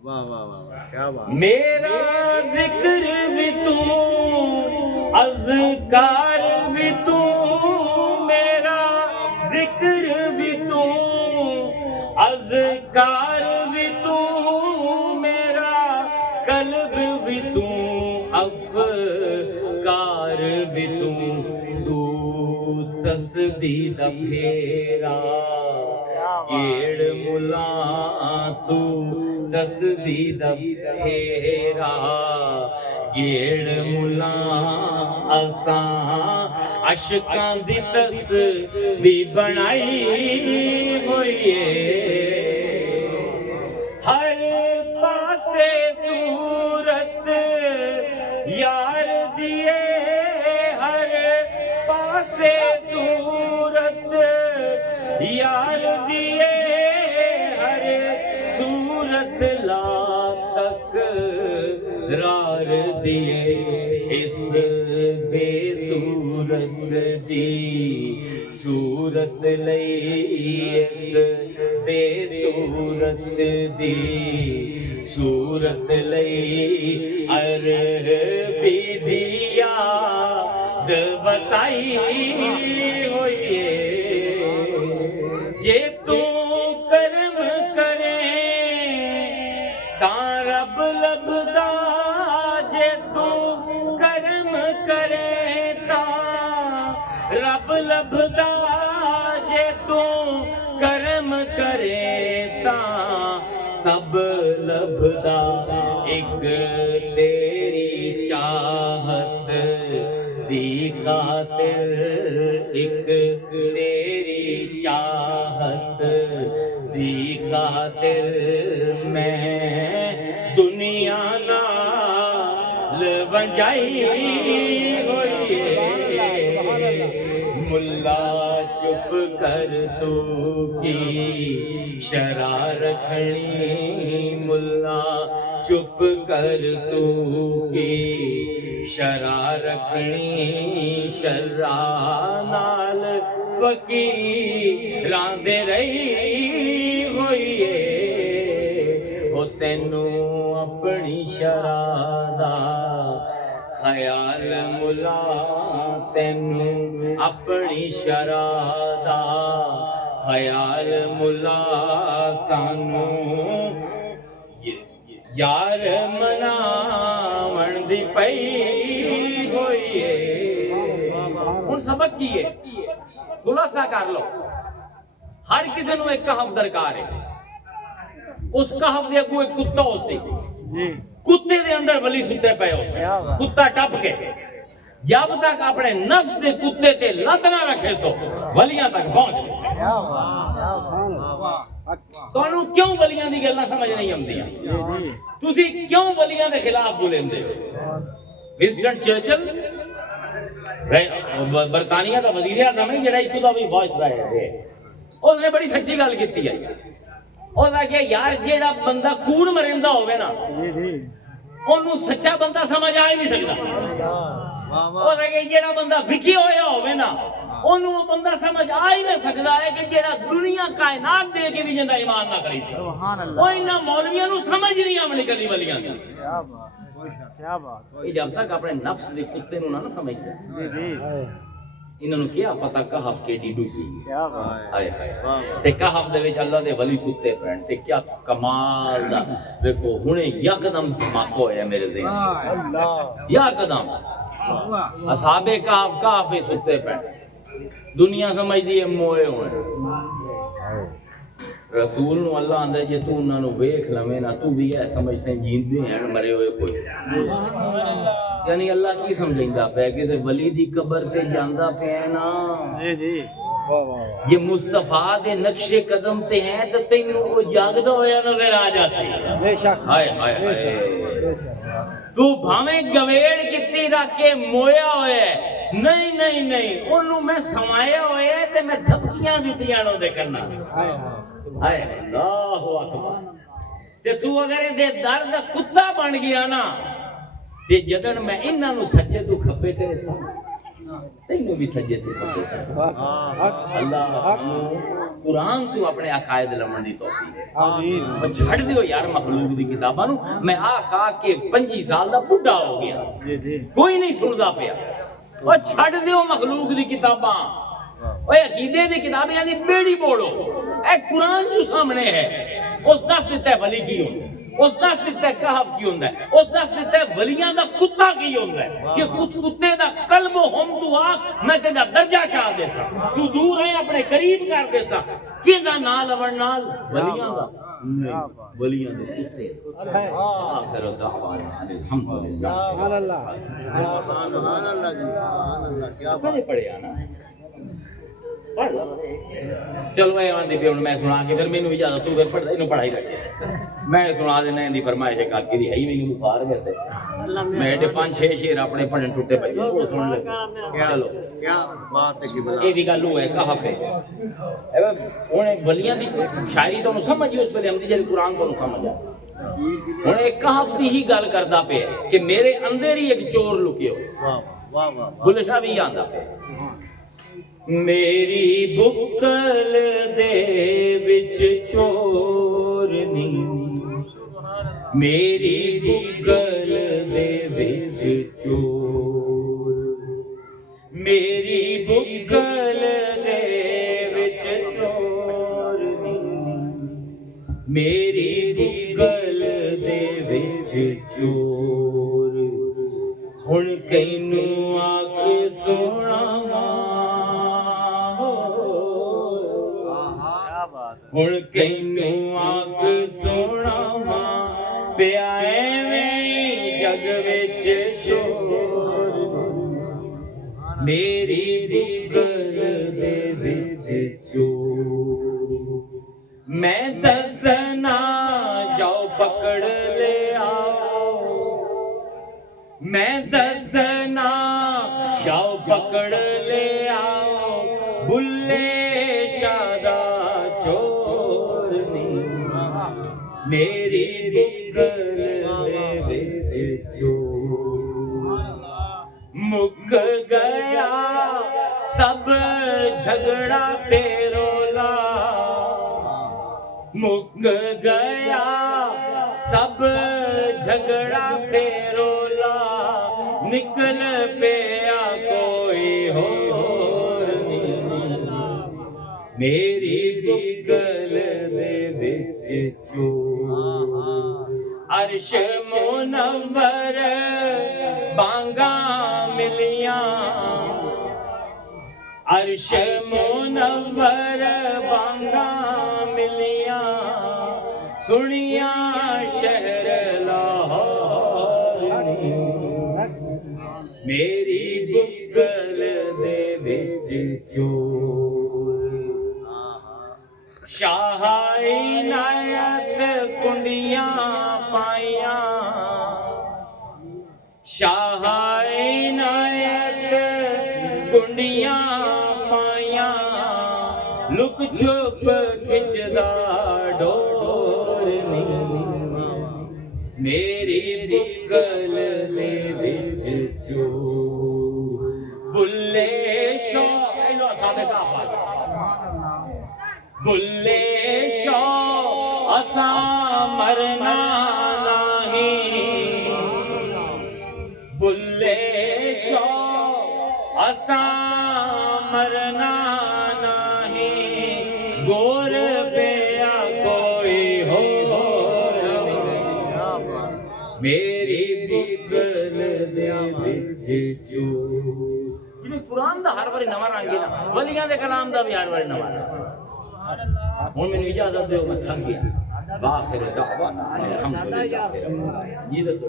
واہ واہ واہ واہ کیا بات میرا ذکر بھی تو اذکار بھی تو میرا ذکر بھی تو اذکار بھی تو میرا قلب بھی تو افکار بھی تو تسبیح دا پھیرا گیڑ ملا تو تسبیح دا پھیرا گیڑ ملا اساں عشقاں دی تسبیح بنائی ہوئی ہر پاسے صورت یار دیے ہر پاسے صورت یار دیے ہر صورت لا تک رار دیے اس بے صورت دی صورت لئی اس بے صورت دی صورت لئی عربی دی یاد وسائی ہوئی جے تو کرم کرے تاں رب لبدا جے تو کرم کرے تاں رب لبدا جے تو کرم کرے تاں سب لبدا ایک تیری چاہت دی خاطر ایک تیری چاہت دی خاطر میں دنیا نال ونجائی ہوئی ملا چپ کر تو کی شرع رکھنی ملا چپ کر تو کی شرع رکھنی شرع نال فقیراں دے رہی ہوئی او تینوں اپنی شرع دا خیال ملا تینوں اپنی شرع دا خیال ملا سانو یار مناون دی پئی ہوئی ہے ہن سبق کی ہے خلاصہ کر لو ہر کسی نو ایک کہف درکار ہے اس کہف دے اگوں ایک کتا ہو سی کتے دے اندر ولی ستے پے ہو کتا ٹپ کے جب تک اپنے نفس دے کتے تے لت نہ رکھے سو ولیاں تک پہنچ نہیں سکتے تانوں کیوں ولیاں دی گلاں سمجھ نہیں آندیاں تسی کیوں ولیاں دے خلاف بولیندے ہو ونسٹن چرچل برطانیہ دا وزیر اعظم ہے جڑا ایتھوں دا بھی وائس رائے ہے اس نے بڑی سچی گل کیتی ہے اس نے کہ یار جیڑا بندہ کوڑ مریندا ہوے نا اونوں سچا بندہ سمجھ آ ہی نہیں سکدا اس نے کہ جیڑا بندہ وکی ہویا ہوے نا اونوں بندہ سمجھ آ ہی نہیں سکدا ہے کہ جیڑا دنیا کائنات دے کے بھی جندا ایمان نہ کری سبحان اللہ او انہاں مولویاں نوں سمجھ نہیں آونی کدی ولیاں دی کیا بات جب تک اپنے نفس دے کتے نوں نہ سمجھ سکے انہاں نوں کیا پتہ کہف کے ڈیڈو کی کیا بات ہائے ہائے تے کہف دے وچ اللہ دے ولی ستے پین تے کیا کمال دا دیکھو ہنے یکدم دھماکہ ہویا میرے ذہن اللہ یکدم اصحاب کہف ستے پین دنیا سمجھدی ہے موئے ہوئے رسول نو اللہ آندا ہے جے تو انہاں نو ویکھ لویں نا تو بھی ہے سمجھ سے جیندے ہیں مرے ہوئے کوئی یعنی اللہ کی سمجھیندا پیا کہ ولی دی قبر تے جاندا پیا نا جی جی یہ مصطفیٰ دے نقش قدم تے ہیں تے تینوں وہ جاگدا ہویا نظر آ جاسی بے شک ہائے ہائے ہائے تو بھاویں گویڑ کتنی رکھ کے مویا ہوئے نہیں نہیں نہیں انہوں میں سمایا ہوئے تے میں دھپکیاں دیتیاں نو دے کرنا ہائے اللہ اکبر تے تو اگر دے درد کتا بن گیا نا تے جدن میں انہاں نو سجے تو کھپے تیرے سامنے تینوں بھی سجے تو کھپے اللہ قرآن تو اپنے عقائد لمن دی توفیق ہے چھڑ دیو یار مخلوق دی کتاباں نو میں آ کے 25 سال دا بڈھا ہو گیا کوئی نہیں سندا پیا اور چھڑ دیو مخلوق دی کتاباں اوے عقیدے دی کتابیں یعنی بیڑی بوڑو اے قرآن جو سامنے ہے اس دس دیتا ہے ولی کی ہوندا ہے اس دس دیتا ہے کہف کی ہوندا ہے اس دس دیتا ہے ولیاں دا کتا کی ہوندا ہے کہ کچھ کتے دا قلب و ہم تو آ میں تیرا درجہ چاہ دے سا تو دور ہے اپنے قریب کر دے سا کیندا نال اون نال ولیاں دا ولیاں دے کتے آخر دعوانا الحمدللہ سبحان اللہ سبحان اللہ کیا بات پڑھیا نا چلو اے آندی پہ میں سنا کے پھر مینوں اجازت تو پھر پڑھ اینو پڑھائی رکھے میں سنا دینا دی فرمائش ہے کاکی دی ہے ہی نہیں بخار ویسے میں ایڈے 5-6 شعر اپنے پڑھن ٹوٹے پئے وہ سن لے چلو کیا بات ہے کہ بلا اے بھی گل ہے کہف ہے اونے ولیاں دی شاعری تو سمجھ اس ویلے ہمدی جڑی قرآن کو سمجھ آ ہن ایک کہف دی ہی گل کردا پے کہ میرے اندر ہی ایک چور لکے ہوئے واہ واہ واہ بلے شاہ بھی آندا پے میری بکل دے وچ چور نہیں میری بکل دے وچ چور میری بکل دے وچ چور نہیں میری بکل دے وچ چور ہن کینوں آکھ سونا ہن کینوں آکھ سونا پیا ایویں جگ وچ شور میری بکل دے وچ چور میں دسنا جاؤ پکڑ لے آؤ میں دسنا جاؤ پکڑ لے آؤ بلے شادا چور میری بکل دے وچ چور مک گیا سب جھگڑا تے رولا مک گیا سب جھگڑا تے رولا نکل پیا کوئی ہور نہیں میری بغل دے وچ چور عرش منور بانگا ملیاں عرش منور بانگا ملیاں سنیاں شہر لاہور میری بغل دے وچ چور شاہ عنایت کنڈیاں پائیاں شاہ عنایت کنڈیاں پائیاں لک چھپ کھچدا ڈور میری بغل دے وچ چور بلے شاہ بلے شاہ اساں مرنا نہیں بلے شاہ اساں مرنا نہیں گور پیا کوئی ہور میری بغل دے وچ چور جی قرآن دا ہر باری نواں رنگ ہے نا ولیاں دے کلام دا بھی ہر باری نواں رنگ ہوں میں اجازت دیو میں تھک گیا باخر دعوانا الحمدللہ جی دسو